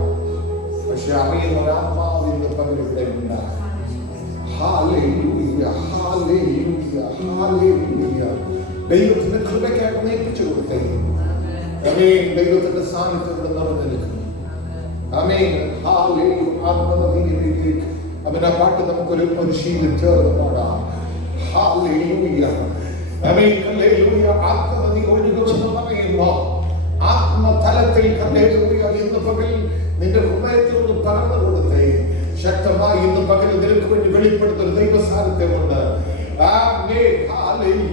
പക്ഷെ അറിയുന്ന ഒരു ആത്മാവ് ഇന്ന് പകൽ ഇവിടെ ഉണ്ട്. Hallelujah, hallelujah, hallelujah. ദൈവത്തിന്റെ കൃപയ്ക്കായിട്ട് ഏൽപ്പിച്ചു കൊടുത്തേ. ആമേൻ, ദൈവത്തിന്റെ സാന്നിധ്യം ഇവിടെ നിറഞ്ഞു നിൽക്കുന്നു. ആമേൻ, ഹല്ലേലൂയ. ആത്മനദിയിലേക്ക് അവൻ ആ പാട്ട് നമുക്കൊരു ശീലം ചേർന്ന് പാടാം. ഹല്ലേലൂയ, ആമേൻ, ഹല്ലേലൂയ. ആത്മനദി ഒഴുകുമെന്ന് പറയുമ്പോൾ ആത്മതലത്തിൽ ഹല്ലേലൂയ ഇന്ന് പകൽ നിന്റെ ഹൃദയത്തിൽ ഒന്ന് പകർന്നു കൊടുത്തേ. ശക്തമായി ഇന്ന് പകൽ നിനക്ക് വേണ്ടി വെളിപ്പെടുത്തുന്ന ദൈവ സാന്നിധ്യമുണ്ട്. ആമേൻ, ഹല്ലേലൂയ.